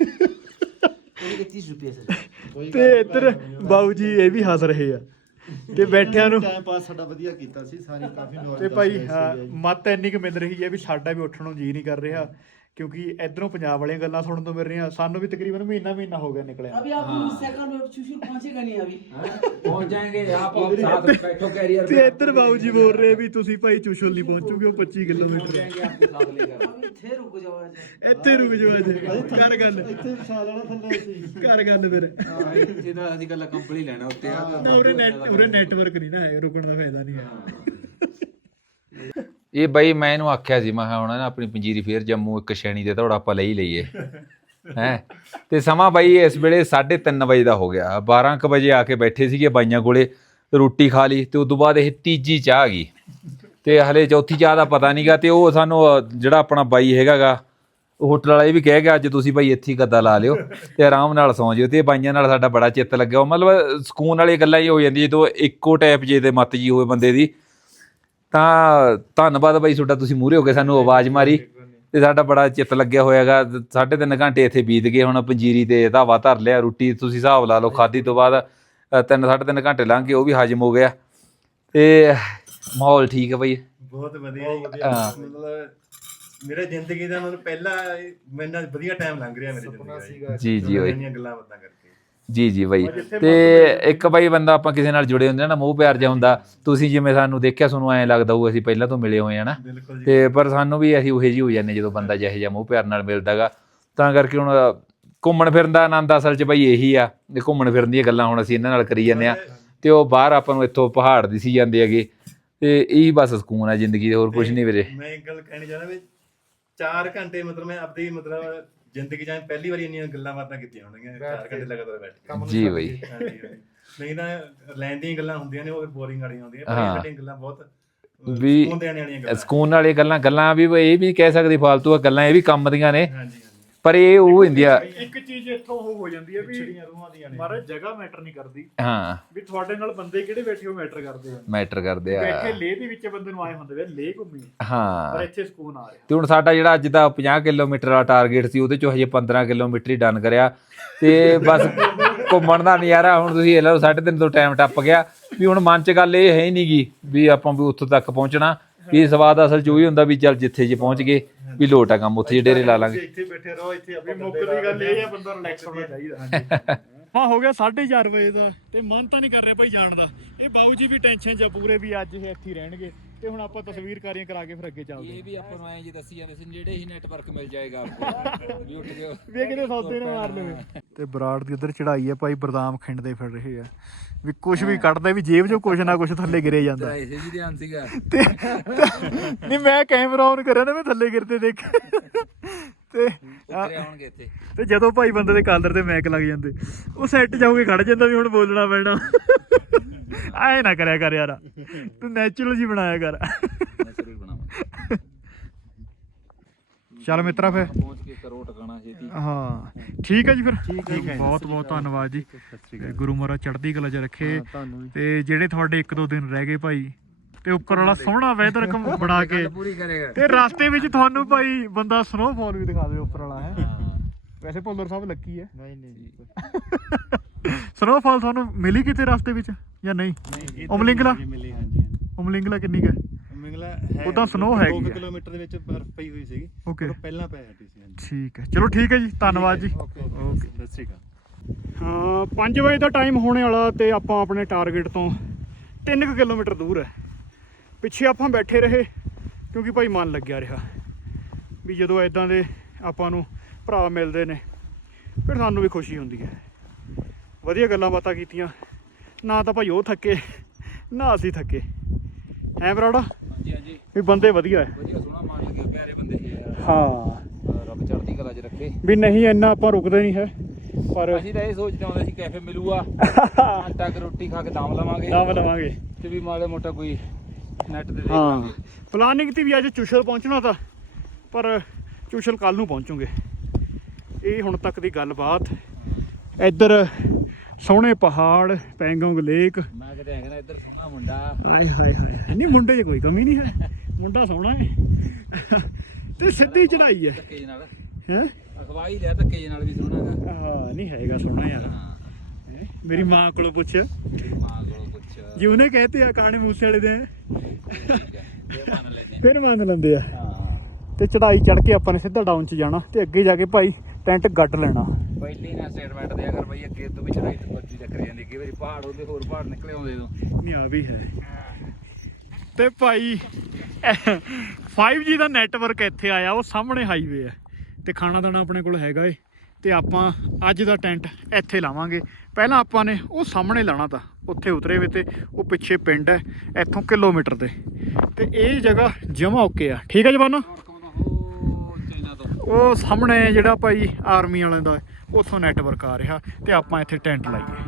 S1: ਤੇ ਇੱਧਰ ਬਾਊ ਜੀ ਇਹ ਵੀ ਹੱਸ ਰਹੇ ਆ ਤੇ ਬੈਠਿਆਂ ਨੂੰ
S3: ਟਾਈਮ ਪਾਸ ਸਾਡਾ ਵਧੀਆ ਕੀਤਾ ਸੀ, ਸਾਰੀ ਕਾਫੀ ਨੌਲੇਜ
S1: ਤੇ ਭਾਈ ਮੱਤ ਇੰਨੀ ਕੁ ਮਿਲ ਰਹੀ ਹੈ ਵੀ ਸਾਡਾ ਵੀ ਉੱਠਣ ਨੂੰ ਜੀ ਨਹੀਂ ਕਰ ਰਿਹਾ, ਕਿਉਂਕਿ ਇਧਰੋਂ ਪੰਜਾਬ ਵਾਲੀਆਂ ਗੱਲਾਂ ਸੁਣਨ ਤੋਂ ਮਿਲ ਰਹੀਆਂ। ਸਾਨੂੰ ਵੀ ਤਕਰੀਬਨ ਮਹੀਨਾ ਹੋ ਗਿਆ ਨਿਕਲਿਆ।
S7: अभी आप 19 सेकंड में सुशील पहुंचेगा नहीं अभी
S4: पहुंच जाएंगे आप साथ बैठो कैरियर
S1: ਤੇ ਇੱਧਰ ਬਾਊ ਜੀ ਬੋਲ ਰਹੇ ਵੀ ਤੁਸੀਂ ਭਾਈ ਚੁਸ਼ਲ ਨਹੀਂ ਪਹੁੰਚੋਗੇ, ਉਹ 25 ਕਿਲੋਮੀਟਰ
S4: आपके साथ लेकर
S7: अभी थे रुक जाओ ऐसे
S1: ਇੱਥੇ ਰੁਕ ਜਾਓ ਅੱਜ ਕਰ ਗੱਲ,
S3: ਇੱਥੇ ਵਿਸ਼ਾਲ ਵਾਲਾ ਥੱਲੇ ਸੀ।
S1: ਕਰ ਗੱਲ ਫਿਰ।
S4: ਇੱਥੇ ਤਾਂ ਅਸੀਂ ਗੱਲਾਂ ਕੰਪਨੀ ਲੈਣਾ ਉੱਤੇ ਆ
S1: ਉਰੇ ਨੈਟਵਰਕ ਨਹੀਂ ਨਾ ਹੈ, ਰੁਕਣ ਦਾ ਫਾਇਦਾ ਨਹੀਂ ਹੈ।
S8: ਇਹ ਬਾਈ ਮੈਂ ਇਹਨੂੰ ਆਖਿਆ ਸੀ, ਮੈਂ ਕਿਹਾ ਹੁਣ ਨਾ ਆਪਣੀ ਪੰਜੀਰੀ ਫੇਰ ਜੰਮੂ ਇੱਕ ਸ਼ੈਣੀ ਦੇ ਧੌੜਾ ਆਪਾਂ ਲਈ ਲਈਏ ਹੈ। ਤੇ ਸਮਾਂ ਬਾਈ ਇਸ ਵੇਲੇ 3:30 ਵਜੇ ਦਾ ਹੋ ਗਿਆ। 12 ਕੁ ਵਜੇ ਆ ਕੇ ਬੈਠੇ ਸੀਗੇ ਬਾਈਆਂ ਕੋਲੇ, ਰੋਟੀ ਖਾ ਲਈ ਤੇ ਉਸ ਤੋਂ ਬਾਅਦ ਇਹ ਤੀਜੀ ਚਾਹ ਆ ਗਈ ਤੇ ਹਲੇ ਚੌਥੀ ਚਾਹ ਦਾ ਪਤਾ ਨਹੀਂਗਾ। ਤੇ ਉਹ ਸਾਨੂੰ ਜਿਹੜਾ ਆਪਣਾ ਬਾਈ ਹੈਗਾਗਾ ਹੋਟਲ ਵਾਲਾ ਇਹ ਵੀ ਕਹਿ ਗਿਆ ਅੱਜ ਤੁਸੀਂ ਬਾਈ ਇੱਥੇ ਹੀ ਗੱਦਾ ਲਾ ਲਿਓ ਤੇ ਆਰਾਮ ਨਾਲ ਸੌਂ ਜਿਓ। ਤੇ ਬਾਈਆਂ ਨਾਲ ਸਾਡਾ ਬੜਾ ਚਿੱਤ ਲੱਗਿਆ। ਮਤਲਬ ਸਕੂਨ ਵਾਲੀ ਗੱਲਾਂ ਹੀ ਹੋ ਜਾਂਦੀ ਜਦੋਂ ਇੱਕੋ ਟਾਈਪ ਜੇ ਦੇ ਮੱਤ ਜੀ ਹੋਵੇ ਬੰਦੇ ਦੀ। ਤਾਂ ਧੰਨਵਾਦ ਬਾਈ ਤੁਹਾਡਾ, ਤੁਸੀਂ ਮੂਹਰੇ ਹੋ ਕੇ ਸਾਨੂੰ ਆਵਾਜ਼ ਮਾਰੀ ਤੇ ਸਾਡਾ ਬੜਾ ਚਿੱਤ ਲੱਗਿਆ ਹੋਇਆਗਾ। 3.5 ਘੰਟੇ ਇੱਥੇ ਬੀਤ ਗਏ, ਹੁਣ ਪੰਜੀਰੀ ਤੇ ਧਾਵਾ ਧਰ ਲਿਆ। ਰੋਟੀ ਤੁਸੀਂ ਹਿਸਾਬ ਲਾ ਲਓ ਖਾਧੀ ਤੋਂ ਬਾਅਦ 3.5 ਘੰਟੇ ਲੰਘ ਗਏ, ਉਹ ਵੀ ਹਜਮ ਹੋ ਗਿਆ ਤੇ ਮਾਹੌਲ ਠੀਕ ਹੈ ਬਾਈ।
S5: ਬਹੁਤ ਵਧੀਆ ਮਤਲਬ ਮੇਰੇ ਜ਼ਿੰਦਗੀ ਦਾ ਮਤਲਬ ਪਹਿਲਾ ਮੇਰੇ ਨਾਲ ਵਧੀਆ ਟਾਈਮ ਲੰਘ ਰਿਹਾ ਮੇਰੀ ਜ਼ਿੰਦਗੀ ਦਾ।
S8: ਜੀ ਬਾਈ,
S5: ਇੰਨੀਆਂ ਗੱਲਾਂ ਬਾਤਾਂ ਕਰਕੇ
S8: ਜੀ ਬਾਈ। ਤੇ ਇੱਕ ਬਾਈ ਬੰਦਾ ਆਪਾਂ ਕਿਸੇ ਨਾਲ ਜੁੜੇ ਹੁੰਦੇ ਨਾ, ਮੋਹ ਪਿਆਰ ਜਿਹਾ ਹੁੰਦਾ। ਤੁਸੀਂ ਜਿਵੇਂ ਸਾਨੂੰ ਦੇਖਿਆ ਤੁਹਾਨੂੰ ਐਂ ਲੱਗਦਾ ਹੋਊ ਅਸੀਂ ਪਹਿਲਾਂ ਤੋਂ ਮਿਲੇ ਹੋਏ ਆ ਨਾ, ਤੇ ਪਰ ਸਾਨੂੰ ਵੀ ਅਸੀਂ ਉਹੇ ਜਿਹੇ ਹੋ ਜਾਂਦੇ ਜਦੋਂ ਬੰਦਾ ਜਿਹੋ ਜਿਹਾ ਮੋਹ ਪਿਆਰ ਨਾਲ ਮਿਲਦਾਗਾ। ਤਾਂ ਕਰਕੇ ਹੁਣ ਘੁੰਮਣ ਫਿਰਨ ਦਾ ਆਨੰਦ ਅਸਲ 'ਚ ਬਾਈ ਇਹੀ ਆ, ਘੁੰਮਣ ਫਿਰਨ ਦੀਆਂ ਗੱਲਾਂ ਹੁਣ ਅਸੀਂ ਇਹਨਾਂ ਨਾਲ ਕਰੀ ਜਾਂਦੇ ਆ ਤੇ ਉਹ ਬਾਹਰ ਆਪਾਂ ਨੂੰ ਇੱਥੋਂ ਪਹਾੜ ਦਿਸੀ ਜਾਂਦੇ ਹੈਗੇ ਤੇ ਇਹੀ ਬਸ ਸਕੂਨ ਆ ਜ਼ਿੰਦਗੀ ਦੇ, ਹੋਰ ਕੁਝ ਨਹੀਂ ਵੀਰੇ।
S5: ਮੈਂ ਇੱਕ ਗੱਲ ਕਹਿਣੀ ਚਾਹੁੰਦਾ ਵੀ 4 ਘੰਟੇ ਮਤਲਬ ਮੈਂ ਆਪਣੀ ਮਤਲਬ ਜ਼ਿੰਦਗੀ ਜਾਂ ਪਹਿਲੀ ਵਾਰੀ ਇੰਨੀਆਂ ਗੱਲਾਂ ਬਾਤਾਂ ਕੀਤੀਆਂ ਹੋਣਗੀਆਂ 4 ਘੰਟੇ ਲਗਾਤਾਰ ਬੈਠ ਕੇ।
S8: ਜੀ ਬਾਈ,
S5: ਨਹੀਂ ਤਾਂ ਲੈਂਡ ਦੀਆਂ ਗੱਲਾਂ ਹੁੰਦੀਆਂ ਨੇ ਉਹ ਬੋਰਿੰਗ ਵਾਲੀਆਂ ਹੁੰਦੀਆਂ, ਪਰ ਸਾਡੀਆਂ ਗੱਲਾਂ ਬਹੁਤ
S8: ਵੀ
S5: ਸਕੂਨ ਦੇਣ ਵਾਲੀਆਂ ਗੱਲਾਂ।
S8: ਸਕੂਨ ਵਾਲੀਆਂ ਗੱਲਾਂ ਵੀ ਇਹ ਵੀ ਕਹਿ ਸਕਦੇ ਫਾਲਤੂ ਗੱਲਾਂ, ਇਹ ਵੀ ਕੰਮ ਦੀਆਂ ਨੇ,
S5: ਹਾਂਜੀ
S8: ਪਰ ਇਹ ਉਹ ਹੁੰਦੀਆਂ।
S1: ਇੱਕ ਚੀਜ਼ ਇੱਥੋਂ ਉਹ ਹੋ ਜਾਂਦੀ ਹੈ ਵੀ ਮਹਾਰਾਜ ਜਗ੍ਹਾ ਮੈਟਰ ਨਹੀਂ ਕਰਦੀ,
S8: ਹਾਂ
S1: ਵੀ ਤੁਹਾਡੇ ਨਾਲ ਬੰਦੇ ਕਿਹੜੇ ਬੈਠੇ ਹੋ ਮੈਟਰ ਕਰਦੇ ਆ।
S8: ਮੈਟਰ ਕਰਦੇ ਆ।
S1: ਬੈਠੇ ਲੇਹ ਦੇ ਵਿੱਚ ਬੰਦੇ ਨੂੰ ਆਏ ਹੁੰਦੇ ਵੇ ਲੇਹ ਘੁੰਮੀ, ਪਰ
S8: ਹਾਂ
S1: ਇੱਥੇ ਸਕੂਨ ਆ ਰਿਹਾ।
S8: ਤੇ ਹੁਣ ਸਾਡਾ ਜਿਹੜਾ ਅੱਜ ਦਾ 50 ਕਿਲੋਮੀਟਰ ਦਾ ਟਾਰਗੇਟ ਸੀ ਉਹਦੇ ਚੋਂ ਹਜੇ 15 ਕਿਲੋਮੀਟਰ ਹੀ ਡਨ ਕਰਿਆ ਤੇ ਬਸ ਘੁੰਮਣ ਦਾ ਨਜ਼ਾਰਾ ਹੁਣ ਤੁਸੀਂ ਇਹ ਲਓ 3:30 ਤੋਂ ਟਾਈਮ ਟੱਪ ਗਿਆ। ਵੀ ਹੁਣ ਮਨ 'ਚ ਗੱਲ ਇਹ ਹੈ ਹੀ ਨਹੀਂਗੀ ਵੀ ਆਪਾਂ ਵੀ ਉੱਥੋਂ ਤੱਕ ਪਹੁੰਚਣਾ। ਵੀ ਸਵਾਦ ਅਸਲ 'ਚ ਉਹੀ ਹੁੰਦਾ ਵੀ ਚੱਲ ਜਿੱਥੇ ਜੇ ਪਹੁੰਚ ਗਏ ਵੀ ਲੋਟ ਆ ਕੰਮ, ਉੱਥੇ ਜੇ ਡੇਰੇ ਲਾ ਲਾਂਗੇ।
S5: ਇੱਥੇ ਬੈਠੇ ਰਹੋ, ਇੱਥੇ ਆਪਾਂ
S1: ਮੁੱਕਦੀ ਗੱਲ ਇਹ ਆ ਬੰਦਾ ਰਿਲੈਕਸ ਹੋਣਾ ਚਾਹੀਦਾ। ਹਾਂ ਹੋ ਗਿਆ 4:30 ਵਜੇ ਦਾ ਤੇ ਮਨ ਤਾਂ ਨਹੀਂ ਕਰ ਰਿਹਾ ਭਾਈ ਜਾਣ ਦਾ। ਇਹ ਬਾਊ ਜੀ ਵੀ ਟੈਨਸ਼ਨ 'ਚ ਪੂਰੇ ਵੀ ਅੱਜ ਇਹ ਇੱਥੇ ਰਹਿਣਗੇ ਤੇ ਹੁਣ ਆਪਾਂ ਤਸਵੀਰਕਾਰੀਆਂ ਕਰਾ ਕੇ ਫਿਰ ਅੱਗੇ ਚੱਲਦੇ
S4: ਇਹ ਵੀ ਆਪਾਂ ਨੂੰ ਐਂ ਜੀ ਦੱਸੀ ਜਾਂਦੇ ਸੀ ਜਿਹੜੇ ਹੀ ਨੈਟਵਰਕ ਮਿਲ ਜਾਏਗਾ ਆਪਕੋ ਵੀ ਉੱਠ ਗਏ
S1: ਵੇ ਕਿਤੇ ਸੌਦੇ ਨਾ ਮਾਰ ਲਵੇ। ਤੇ ਬਰਾੜ ਦੀ ਉਧਰ ਚੜਾਈ ਹੈ ਭਾਈ, ਬਰਦਾਮ ਖਿੰਡਦੇ ਫਿਰ ਰਹੇ ਆ ਵੀ ਕੁਝ ਵੀ ਕੱਢਦੇ ਵੀ ਜੇਬ 'ਚੋਂ ਕੁਝ ਨਾ ਕੁਝ ਥੱਲੇ ਗਿਰੇ ਜਾਂਦਾ।
S4: ਇਸੇ ਵੀ ਧਿਆਨ ਸੀਗਾ
S1: ਤੇ ਨਹੀਂ ਮੈਂ ਕੈਮਰਾ ਔਨ ਕਰਿਆ ਨਾ ਮੈਂ ਥੱਲੇ ਗਿਰਦੇ ਦੇਖ ਤੇ
S4: ਉੱਤਰੇ ਆਉਣਗੇ ਇੱਥੇ।
S1: ਤੇ ਜਦੋਂ ਭਾਈ ਬੰਦੇ ਦੇ ਕਾਲਰ ਤੇ ਮੈਕ ਲੱਗ ਜਾਂਦੇ ਉਹ ਸੈੱਟ ਜਾਊਗੇ ਖੜ ਜਾਂਦਾ ਵੀ ਹੁਣ ਬੋਲਣਾ ਪੈਣਾ। ਐ ਨਾ ਕਰਿਆ ਕਰ ਯਾਰ, ਤੂੰ ਨੈਚੁਰਲ ਜੀ ਬਣਾਇਆ ਕਰ।
S4: ਨੈਚੁਰਲ ਬਣਾਵਾਂਗੇ।
S1: ਚੱਲ ਮਿੱਤਰਾ ਫਿਰ
S4: ਪਹੁੰਚ ਕੇ ਕਰੋ ਟਿਕਾਣਾ ਛੇਤੀ।
S1: ਹਾਂ ਠੀਕ ਹੈ ਜੀ ਫਿਰ। ਠੀਕ ਹੈ, ਬਹੁਤ ਬਹੁਤ ਧੰਨਵਾਦ ਜੀ। ਗੁਰੂ ਮਹਾਰਾਜ ਚੜ੍ਹਦੀ ਕਲਾ 'ਚ ਰੱਖੇ ਤੇ ਜਿਹੜੇ ਤੁਹਾਡੇ 1-2 ਦਿਨ ਰਹਿ ਗਏ ਭਾਈ ਤੇ ਉੱਪਰ ਵਾਲਾ ਸੋਹਣਾ ਵੈਦਰ ਬਣਾ ਕੇ
S4: ਪੂਰੀ ਕਰੇਗਾ
S1: ਤੇ ਰਸਤੇ ਵਿੱਚ ਤੁਹਾਨੂੰ ਭਾਈ ਬੰਦਾ ਸਨੋਫਾਲ ਵੀ ਦਿਖਾ ਦੇ ਉੱਪਰ ਵਾਲਾ ਹੈ। ਵੈਸੇ ਭੁੱਲਰ ਸਾਹਿਬ ਲੱਕੀ ਹੈ। ਸਨੋਫਾਲ ਤੁਹਾਨੂੰ ਮਿਲੀ ਕਿਤੇ ਰਸਤੇ ਵਿੱਚ ਜਾਂ ਨਹੀਂ? ਉਮਲਿੰਗਲਾ ਉਮਲਿੰਗਲਾ ਕਿੰਨੀ ਕੁ
S5: ਮਿੰਗਲਾ
S1: ਉਦਾਂ snow ਹੈਗੀ ਆ।
S5: 2 ਕਿਲੋਮੀਟਰ ਦੇ ਵਿੱਚ ਬਰਫ਼ ਪਈ ਹੋਈ ਸੀਗੀ,
S1: ਓਕੇ
S5: ਉਹ ਪਹਿਲਾਂ ਪੈ ਹਟੀ ਸੀ। ਹਾਂਜੀ
S1: ਠੀਕ ਹੈ, ਚਲੋ ਠੀਕ ਹੈ ਜੀ, ਧੰਨਵਾਦ ਜੀ।
S5: ਓਕੇ ਸਤਿ ਸ਼੍ਰੀ ਅਕਾਲ।
S1: ਹਾਂ 5 ਵਜੇ ਦਾ ਟਾਈਮ ਹੋਣੇ ਵਾਲਾ ਤੇ ਆਪਾਂ ਆਪਣੇ ਟਾਰਗੇਟ ਤੋਂ 3 ਕਿਲੋਮੀਟਰ ਦੂਰ ਹੈ। ਪਿੱਛੇ ਆਪਾਂ ਬੈਠੇ ਰਹੇ ਕਿਉਂਕਿ ਭਾਈ ਮਨ ਲੱਗਿਆ ਰਿਹਾ ਵੀ ਜਦੋਂ ਇਦਾਂ ਦੇ ਆਪਾਂ ਨੂੰ ਭਰਾ ਮਿਲਦੇ ਨੇ ਫਿਰ ਸਾਨੂੰ ਵੀ ਖੁਸ਼ੀ ਹੁੰਦੀ ਹੈ। ਵਧੀਆ ਗੱਲਾਂ ਬਾਤਾਂ ਕੀਤੀਆਂ, ਨਾ ਤਾਂ ਭਾਈ ਉਹ ਥੱਕੇ ਨਾ ਅਸੀਂ ਥੱਕੇ। ਐਂ ਬਰਾੜਾ
S4: ਹਾਂਜੀ ਹਾਂਜੀ
S1: ਵੀ ਬੰਦੇ ਵਧੀਆ ਹੈ।
S4: ਵਧੀਆ ਸੋਹਣਾ ਮਨ ਲੱਗਿਆ, ਪਿਆਰੇ ਬੰਦੇ
S1: ਹਾਂ
S4: ਰੱਬ ਚੜ੍ਹਦੀ ਕਲਾ 'ਚ ਰੱਖੇ।
S1: ਵੀ ਨਹੀਂ ਇੰਨਾ ਆਪਾਂ ਰੁਕਦੇ ਨਹੀਂ ਹੈ, ਪਰ
S4: ਅਸੀਂ ਤਾਂ ਇਹ ਸੋਚਦੇ ਹੁੰਦੇ ਸੀ ਕੈਫੇ ਮਿਲੂਗਾ ਘੰਟਾ ਕੁ ਰੋਟੀ ਖਾ ਕੇ ਦਮ ਲਵਾਂਗੇ
S1: ਦਮ ਲਵਾਂਗੇ
S4: ਤੇ ਵੀ ਮਾੜਾ ਮੋਟਾ ਕੋਈ ਨੈਟ ਤੇ ਦੇਖ
S1: ਹਾਂ।
S4: ਲਾਂਗੇ।
S1: ਪਲਾਨਿੰਗ ਤੀ ਵੀ ਅੱਜ ਚੁਸ਼ਲ ਪਹੁੰਚਣਾ ਤਾਂ, ਪਰ ਚੁਸ਼ਲ ਕੱਲ ਨੂੰ ਪਹੁੰਚੂਗੇ। ਇਹ ਹੁਣ ਤੱਕ ਦੀ ਗੱਲਬਾਤ ਇੱਧਰ ਸੋਹਣੇ ਪਹਾੜ, ਪੈਂਗੋਂਗ ਲੇਕ।
S4: ਮੈਂ ਕਿਤੇ ਹੈਗਾ ਨਾ ਇੱਧਰ ਸੋਹਣਾ ਮੁੰਡਾ।
S1: ਆਏ ਹਾਏ ਹਾਏ, ਨਹੀਂ ਮੁੰਡੇ 'ਚ ਕੋਈ ਕਮੀ ਨਹੀਂ ਹੈ, ਮੁੰਡਾ ਸੋਹਣਾ ਹੈ ਤੇ ਸਿੱਧੀ ਚੜਾਈ ਹੈ
S4: ਧੱਕੇ ਨਾਲ
S1: ਹੈ।
S4: ਅਖਵਾਈ ਲਿਆ ਧੱਕੇ ਨਾਲ ਵੀ ਸੋਹਣਾ ਗਾ।
S1: ਹਾਂ ਨਹੀਂ ਹੈਗਾ ਸੋਹਣਾ ਯਾਰ। ਹੈਂ? ਮੇਰੀ ਮਾਂ ਕੋਲੋਂ ਪੁੱਛ,
S4: ਮੇਰੀ ਮਾਂ ਕੋਲੋਂ ਪੁੱਛ,
S1: ਜੇ ਉਹਨੇ ਕਹਤੇ ਆ ਕਾਣੇ ਮੂਸੇ ਵਾਲੇ ਦੇ
S4: ਇਹ ਮੰਨ ਲੈਂਦੇ।
S1: ਫਿਰ ਮੰਨ ਲੈਂਦੇ ਆ।
S4: ਹਾਂ
S1: ਤੇ ਚੜਾਈ ਚੜ ਕੇ ਆਪਾਂ ਨੇ ਸਿੱਧਾ ਡਾਊਨ 'ਚ ਜਾਣਾ ਤੇ ਅੱਗੇ ਜਾ ਕੇ ਭਾਈ ਟੈਂਟ ਗੱਡ ਲੈਣਾ।
S4: ਪਹਿਲੀ ਨਾ ਸਟੇਟਮੈਂਟ ਦੇ ਅਗਰ ਬਈ ਅੱਗੇ ਤੋਂ ਵੀ ਚੜਾਈ ਬੱਜੀ ਚੱਕਰ ਜਾਂਦੀ, ਕਈ ਵਾਰੀ ਪਹਾੜ ਹੁੰਦੇ ਹੋਰ ਪਹਾੜ ਨਿਕਲੇ ਆਉਂਦੇ ਤੋਂ।
S1: ਨਹੀਂ ਆ ਵੀ ਹੈ। ਤੇ ਭਾਈ 5G ਦਾ ਨੈਟਵਰਕ ਇੱਥੇ ਆਇਆ, ਉਹ ਸਾਹਮਣੇ ਹਾਈਵੇ ਹੈ ਤੇ ਖਾਣਾ ਦਾਣਾ ਆਪਣੇ ਕੋਲ ਹੈਗਾ ਏ। ਤੇ ਆਪਾਂ ਅੱਜ ਦਾ ਟੈਂਟ ਇੱਥੇ ਲਾਵਾਂਗੇ। ਪਹਿਲਾਂ ਆਪਾਂ ਨੇ ਉਹ ਸਾਹਮਣੇ ਲਾਣਾ ਤਾ, ਉੱਥੇ ਉਤਰੇ ਵੇ ਤੇ ਉਹ ਪਿੱਛੇ ਪਿੰਡ ਹੈ ਇੱਥੋਂ ਕਿਲੋਮੀਟਰ ਤੇ ਇਹ ਜਗ੍ਹਾ ਜਮਾ ਓਕੇ ਆ। ਠੀਕ ਹੈ ਜਵਾਨੋ।
S4: ਚਾਈਨਾ ਤੋਂ
S1: ਉਹ ਸਾਹਮਣੇ ਜਿਹੜਾ ਭਾਈ ਆਰਮੀ ਵਾਲਿਆਂ ਦਾ ਉੱਥੋਂ ਨੈਟਵਰਕ ਆ ਰਿਹਾ ਤੇ ਆਪਾਂ ਇੱਥੇ ਟੈਂਟ ਲਾਈਏ।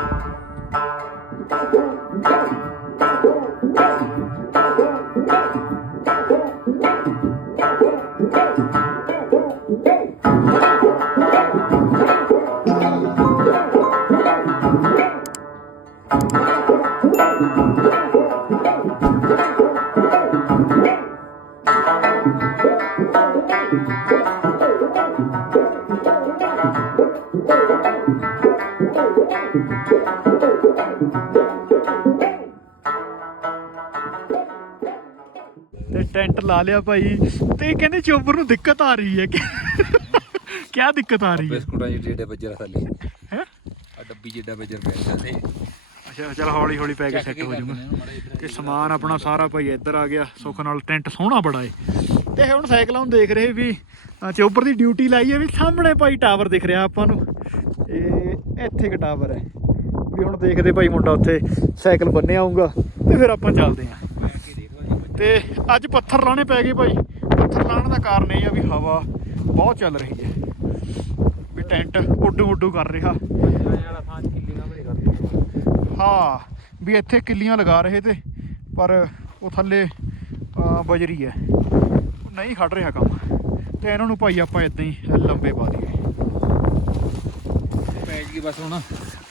S1: ਤੇ ਟੈਂਟ ਲਾ ਲਿਆ ਭਾਈ। ਤੇ ਕਹਿੰਦੇ ਚੋਬਰ ਨੂੰ ਦਿੱਕਤ ਆ ਰਹੀ ਹੈ ਕਿ ਕਿਆ ਦਿੱਕਤ ਆ ਰਹੀ ਹੈ?
S4: ਬਿਸਕੁਟਾਂ ਜਿਹੇ ਡੇਡੇ ਬੱਜਰ ਥੱਲੇ
S1: ਹੈ
S4: ਆ ਡੱਬੀ ਜਿੱਡਾ ਬੱਜਰ ਪਿਆ ਥੱਲੇ।
S1: ਅੱਛਾ ਚਲ ਹੌਲੀ ਹੌਲੀ ਪੈ ਕੇ ਸੈੱਟ ਹੋ ਜਾਊਗਾ। ਤੇ ਸਮਾਨ ਆਪਣਾ ਸਾਰਾ ਭਾਈ ਇੱਧਰ ਆ ਗਿਆ ਸੁੱਖ ਨਾਲ। ਟੈਂਟ ਸੋਹਣਾ ਬੜਾ ਏ। ਤੇ ਹੁਣ ਸਾਈਕਲਾਂ ਨੂੰ ਦੇਖ ਰਹੇ ਵੀ ਚੋਬਰ ਦੀ ਡਿਊਟੀ ਲਾਈ ਹੈ ਵੀ ਸਾਹਮਣੇ ਭਾਈ ਟਾਵਰ ਦਿਖ ਰਿਹਾ ਆਪਾਂ ਨੂੰ। ਇਹ ਇੱਥੇ ਇੱਕ ਟਾਵਰ ਹੈ ਵੀ ਹੁਣ ਦੇਖਦੇ ਭਾਈ ਮੁੰਡਾ ਉੱਥੇ ਸਾਈਕਲ ਬੰਨਿਆ ਆਊਗਾ ਤੇ ਫਿਰ ਆਪਾਂ ਚੱਲਦੇ ਹਾਂ। ਤੇ ਅੱਜ ਪੱਥਰ ਲਾਣੇ ਪੈ ਗਏ ਭਾਈ। ਪੱਥਰ ਲਾਉਣ ਦਾ ਕਾਰਨ ਇਹ ਆ ਵੀ ਹਵਾ ਬਹੁਤ ਚੱਲ ਰਹੀ ਹੈ ਵੀ ਟੈਂਟ ਉੱਡੂ ਕਰ ਰਿਹਾ। ਹਾਂ ਵੀ ਇੱਥੇ ਕਿੱਲੀਆਂ ਲਗਾ ਰਹੇ ਤੇ ਪਰ ਉਹ ਥੱਲੇ ਬਜਰੀ ਹੈ, ਉਹ ਨਹੀਂ ਖੜ ਰਿਹਾ ਕੰਮ। ਤੇ ਇਹਨਾਂ ਨੂੰ ਭਾਈ ਆਪਾਂ ਇਦਾਂ ਹੀ ਲੰਬੇ ਪਾ ਦਈਏ।
S4: ਪੈ ਗਈ ਬਸ ਹੁਣ।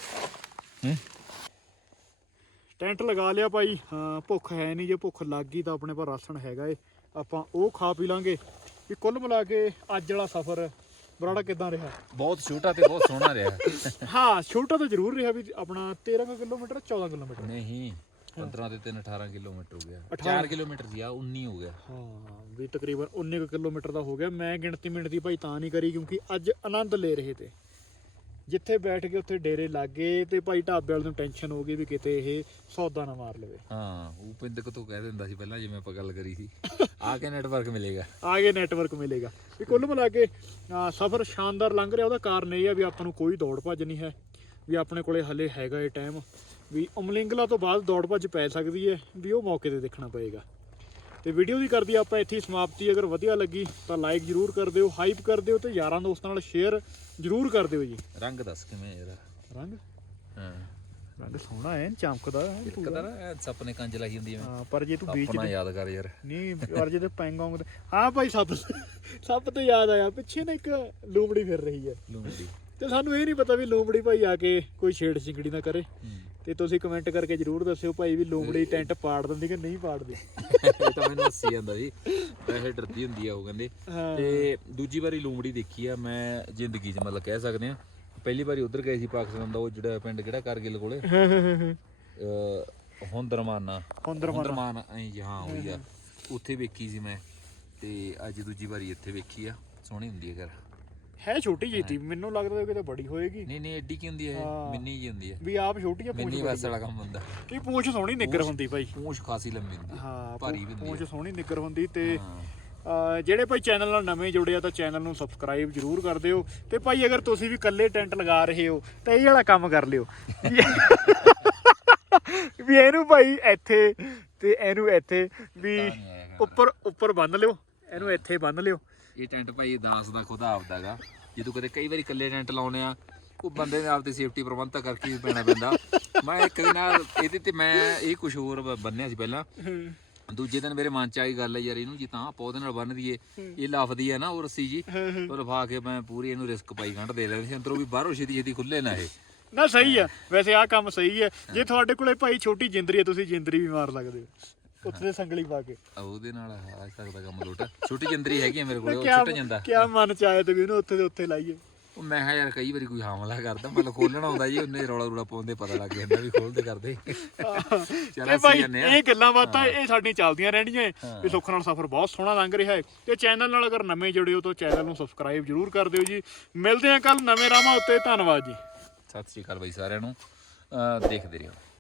S1: ਟੈਂਟ ਲਗਾ ਲਿਆ ਭਾਈ। ਹਾਂ ਭੁੱਖ ਹੈ ਨਹੀਂ, ਜੇ ਭੁੱਖ ਲੱਗ ਗਈ ਤਾਂ ਆਪਣੇ ਕੋਲ ਰਾਸ਼ਨ ਹੈਗਾ ਏ, ਆਪਾਂ ਉਹ ਖਾ ਪੀ ਲਾਂਗੇ। ਵੀ ਕੁੱਲ ਮਿਲਾ ਕੇ ਅੱਜ ਵਾਲਾ ਸਫ਼ਰ ਬਰਾੜਾ ਕਿੱਦਾਂ ਰਿਹਾ?
S4: ਬਹੁਤ ਛੋਟਾ ਤੇ ਬਹੁਤ ਸੋਹਣਾ ਰਿਹਾ।
S1: ਹਾਂ ਛੋਟਾ ਤਾਂ ਜ਼ਰੂਰ ਰਿਹਾ ਵੀ ਆਪਣਾ 13 ਕਿਲੋਮੀਟਰ 14 ਕਿਲੋਮੀਟਰ
S4: ਨਹੀਂ 15 ਤੇ 3 18 ਕਿਲੋਮੀਟਰ ਹੋ ਗਿਆ।
S1: 18
S4: 4 ਕਿਲੋਮੀਟਰ ਸੀ ਆ 19 ਹੋ ਗਿਆ।
S1: ਹਾਂ ਵੀ ਤਕਰੀਬਨ 19 ਕਿਲੋਮੀਟਰ ਦਾ ਹੋ ਗਿਆ। ਮੈਂ ਗਿਣਤੀ ਮਿੰਟ ਦੀ ਭਾਈ ਤਾਂ ਨਹੀਂ ਕਰੀ ਕਿਉਂਕਿ ਅੱਜ ਆਨੰਦ ਲੈ ਰਹੇ ਤੇ ਜਿੱਥੇ ਬੈਠ ਕੇ ਉੱਥੇ ਡੇਰੇ ਲੱਗ ਗਏ ਤੇ ਭਾਈ ਢਾਬੇ ਵਾਲੇ ਨੂੰ ਟੈਨਸ਼ਨ ਹੋ ਗਈ ਵੀ ਕਿਤੇ ਇਹ ਸੌਦਾ ਨਾ ਮਾਰ ਲਵੇ।
S4: ਹਾਂ ਉਹ ਪਿੰਦਕ ਤੋਂ ਕਹਿ ਦਿੰਦਾ ਸੀ ਪਹਿਲਾਂ ਜਿਵੇਂ ਆਪਾਂ ਗੱਲ ਕਰੀ ਸੀ ਆ ਕੇ ਨੈਟਵਰਕ ਮਿਲੇਗਾ,
S1: ਆਗੇ ਨੈਟਵਰਕ ਮਿਲੇਗਾ। ਵੀ ਕੁੱਲ ਮਿਲਾ ਕੇ ਸਫ਼ਰ ਸ਼ਾਨਦਾਰ ਲੰਘ ਰਿਹਾ। ਉਹਦਾ ਕਾਰਨ ਇਹ ਆ ਵੀ ਆਪਾਂ ਨੂੰ ਕੋਈ ਦੌੜ ਭੱਜ ਨਹੀਂ ਹੈ, ਵੀ ਆਪਣੇ ਕੋਲੇ ਹਲੇ ਹੈਗਾ ਇਹ ਟਾਈਮ ਵੀ ਉਮਲਿੰਗਲਾ ਤੋਂ ਬਾਅਦ ਦੌੜ ਭੱਜ ਪੈ ਸਕਦੀ ਹੈ, ਵੀ ਉਹ ਮੌਕੇ ਤੇ ਦੇਖਣਾ ਪਏਗਾ। ਤੇ ਵੀਡੀਓ ਦੀ ਕਰਦੀ ਆਪਾਂ ਇੱਥੇ ਹੀ ਸਮਾਪਤੀ। ਅਗਰ ਵਧੀਆ ਲੱਗੀ ਤਾਂ ਲਾਈਕ ਜ਼ਰੂਰ ਕਰ ਦਿਓ, ਹਾਈਪ ਕਰ ਦਿਓ ਤੇ ਯਾਰਾਂ ਦੋਸਤਾਂ ਨਾਲ ਸ਼ੇਅਰ ਜ਼ਰੂਰ ਕਰ ਦਿਓ ਜੀ।
S4: ਰੰਗ ਦੱਸ ਕਿਵੇਂ ਯਾਰ?
S1: ਰੰਗ
S4: ਹਾਂ
S1: ਰੰਗ ਸੋਹਣਾ ਹੈ, ਚਮਕਦਾ
S4: ਕਦਰ ਸੱਪ ਨੇ ਕੰਜ ਲਾਈ ਹੁੰਦੀ ਐ।
S1: ਹਾਂ ਪਰ ਜੇ ਤੂੰ ਬੀਚ
S4: ਆਪਣਾ ਯਾਦ ਕਰ ਯਾਰ।
S1: ਨਹੀਂ ਪਰ ਜੇ ਤੇ ਪੈਂਗੋਂਗ ਤੇ ਹਾਂ ਭਾਈ ਸੱਪ ਤੇ ਯਾਦ ਆਇਆ, ਪਿੱਛੇ ਨਾ ਇੱਕ ਲੂੰਬੜੀ ਫਿਰ ਰਹੀ ਹੈ
S4: ਲੂੰਬੜੀ।
S1: ਤੇ ਸਾਨੂੰ ਇਹ ਨਹੀਂ ਪਤਾ ਵੀ ਲੂੰਬੜੀ ਭਾਈ ਆ ਕੇ ਕੋਈ ਛੇੜ ਚਿੰਗੜੀ ਨਾ ਕਰੇ। ਤੇ ਤੁਸੀਂ ਕਮੈਂਟ ਕਰਕੇ ਜਰੂਰ ਦੱਸਿਓ ਭਾਈ ਵੀ ਲੂੰਬੜੀ ਟੈਂਟ ਪਾੜ ਦਿੰਦੀ ਕਿ ਨਹੀਂ ਪਾੜਦੀ।
S4: ਇਹ ਤਾਂ ਮੈਨੂੰ ਹੱਸੀ ਜਾਂਦਾ ਸੀ, ਵੈਸੇ ਡਰਦੀ ਹੁੰਦੀ ਆ ਉਹ ਕਹਿੰਦੇ। ਤੇ ਦੂਜੀ ਵਾਰੀ ਲੂੰਬੜੀ ਦੇਖੀ ਆ ਮੈਂ ਜ਼ਿੰਦਗੀ 'ਚ, ਮਤਲਬ ਕਹਿ ਸਕਦੇ ਆ। ਪਹਿਲੀ ਵਾਰੀ ਉਧਰ ਗਏ ਸੀ ਪਾਕਿਸਤਾਨ ਦਾ, ਉਹ ਜਿਹੜਾ ਪਿੰਡ ਕਿਹੜਾ ਕਾਰਗਿਲ ਕੋਲੇ ਹੁੰਦਰਮਾਨ ਹਾਂ ਹੋਈ ਆ, ਉੱਥੇ ਵੇਖੀ ਸੀ ਮੈਂ। ਤੇ ਅੱਜ ਦੂਜੀ ਵਾਰੀ ਇੱਥੇ ਵੇਖੀ ਆ। ਸੋਹਣੀ ਹੁੰਦੀ ਹੈ ਘਰ।
S1: ਹੈ ਛੋਟੀ ਜਿਹੀ ਤੀ, ਮੈਨੂੰ ਲੱਗਦਾ ਕਿਤੇ ਬੜੀ ਹੋਏਗੀ।
S4: ਨਹੀਂ ਐਡੀ ਕੀ ਹੁੰਦੀ ਹੈ, ਮਿੰਨੀ ਜੀ ਹੁੰਦੀ ਹੈ
S1: ਵੀ ਆਪ ਛੋਟੀ ਆ।
S4: ਮਿੰਨੀ ਬਸ ਵਾਲਾ ਕੰਮ ਹੁੰਦਾ
S1: ਕੀ ਪੂੰਛ ਸੋਹਣੀ ਨਿੱਗਰ ਹੁੰਦੀ ਭਾਈ,
S4: ਪੂੰਛ ਖਾਸੀ ਲੰਮੀ ਹੁੰਦੀ,
S1: ਹਾਂ
S4: ਭਾਰੀ ਵੀ ਹੁੰਦੀ,
S1: ਪੂੰਛ ਸੋਹਣੀ ਨਿੱਗਰ ਹੁੰਦੀ। ਤੇ ਜਿਹੜੇ ਭਾਈ ਚੈਨਲ ਨਾਲ ਨਵੇਂ ਜੁੜੇ ਆ ਤਾਂ ਚੈਨਲ ਨੂੰ ਸਬਸਕ੍ਰਾਈਬ ਜ਼ਰੂਰ ਕਰ ਦਿਓ। ਤੇ ਭਾਈ ਅਗਰ ਤੁਸੀਂ ਵੀ ਇਕੱਲੇ ਟੈਂਟ ਲਗਾ ਰਹੇ ਹੋ ਤਾਂ ਇਹ ਵਾਲਾ ਕੰਮ ਕਰ ਲਿਓ ਵੀ ਇਹਨੂੰ ਭਾਈ ਇੱਥੇ ਤੇ ਇਹਨੂੰ ਇੱਥੇ ਵੀ ਉੱਪਰ ਬੰਨ ਲਿਓ, ਇਹਨੂੰ ਇੱਥੇ ਬੰਨ ਲਿਓ।
S4: ਇਹ ਟੈਂਟ ਭਾਈ ਦਾਸ ਦਾ ਖੁਦ ਆਪਦਾ ਗਾ। ਜਦੋਂ ਕਦੇ ਕਈ ਵਾਰੀ ਇਕੱਲੇ ਟੈਂਟ ਲਾਉਣੇ ਆ, ਉਹ ਬੰਦੇ ਨੇ ਆਪਦੀ ਸੇਫਟੀ ਪ੍ਰਬੰਧ ਤਾਂ ਕਰਕੇ ਵੀ ਪੈਣਾ ਪੈਂਦਾ। ਮੈਂ ਇੱਕ ਦਿਨ ਇਹਦੇ ਤੇ ਮੈਂ ਇਹ ਕੁਛ ਹੋਰ ਬੰਨਿਆ ਸੀ ਪਹਿਲਾਂ, ਦੂਜੇ ਦਿਨ ਮੇਰੇ ਮਨ ਚ ਆਈ ਗੱਲ ਯਾਰ ਇਹਨੂੰ ਜੀ ਤਾਂ ਆਪਾਂ ਉਹਦੇ ਨਾਲ ਬੰਨ ਦਈਏ, ਇਹ ਲਫਦੀ ਹੈ ਨਾ ਉਹ ਰੱਸੀ ਜੀ, ਉਹ ਲਫਾ ਕੇ ਮੈਂ ਪੂਰੀ ਇਹਨੂੰ ਰਿਸਕ ਪਾਈ ਗੰਢ ਦੇ ਲੈਣੀ ਸੀ ਅੰਦਰੋਂ ਵੀ, ਬਾਹਰੋਂ ਛੇਤੀ ਛੇਤੀ ਖੁੱਲੇ ਨਾ ਇਹ।
S1: ਨਾ ਸਹੀ ਆ ਵੈਸੇ ਆਹ ਕੰਮ ਸਹੀ ਹੈ। ਜੇ ਤੁਹਾਡੇ ਕੋਲੇ ਭਾਈ ਛੋਟੀ ਜਿੰਦਰੀ ਹੈ ਤੁਸੀਂ ਜਿੰਦਰੀ ਵੀ ਮਾਰ ਸਕਦੇ ਹੋ ਉੱਥੇ ਦੇ ਸੰਗਲੀ ਪਾ ਕੇ,
S4: ਉਹਦੇ ਨਾਲ ਆ ਸਕਦਾ ਕੰਮ ਲੋਟ। ਛੋਟੀ ਜਿੰਦਰੀ ਹੈਗੀ ਆ ਮੇਰੇ ਕੋਲ, ਉਹ
S1: ਕਿਆ
S4: ਛੁੱਟ ਜਾਂਦਾ।
S1: ਕਿਆ ਮਨ ਚ ਆਇਆ ਤੇ ਵੀ ਉਹਨੂੰ ਉੱਥੇ ਦੇ ਉੱਥੇ ਲਾਈਏ।
S4: ਉਹ ਮੈਂ ਕਿਹਾ ਯਾਰ ਕਈ ਵਾਰੀ ਕੋਈ ਹਮਲਾ ਕਰਦਾ, ਮਤਲਬ ਖੋਲਣਾ ਆਉਂਦਾ ਜੀ, ਉਹਨੇ ਰੌਲਾ ਰੂਲਾ ਪਾਉਂਦੇ ਪਤਾ ਲੱਗ ਜਾਂਦਾ ਵੀ ਖੋਲਦੇ ਕਰਦੇ।
S1: ਤੇ
S4: ਚਲ
S1: ਭਾਈ
S4: ਅਸੀਂ
S1: ਇਹ ਗੱਲਾਂ ਬਾਤਾਂ ਇਹ ਸਾਡੀਆਂ ਚੱਲਦੀਆਂ ਰਹਿਣੀਆਂ ਵੀ ਸੁੱਖ ਨਾਲ ਸਫ਼ਰ ਬਹੁਤ ਸੋਹਣਾ ਲੰਘ ਰਿਹਾ ਹੈ। ਤੇ ਚੈਨਲ ਨਾਲ ਅਗਰ ਨਵੇਂ ਜੁੜੇ ਹੋ ਤਾਂ ਚੈਨਲ ਨੂੰ ਸਬਸਕ੍ਰਾਈਬ ਜ਼ਰੂਰ ਕਰ ਦਿਓ ਜੀ। ਮਿਲਦੇ ਹਾਂ ਕੱਲ ਨਵੇਂ ਰਾਹਾਂ ਉੱਤੇ। ਧੰਨਵਾਦ ਜੀ।
S4: ਸਤਿ ਸ਼੍ਰੀ ਅਕਾਲ ਬਾਈ ਸਾਰਿਆਂ ਨੂੰ, ਦੇਖਦੇ ਰਹੋ।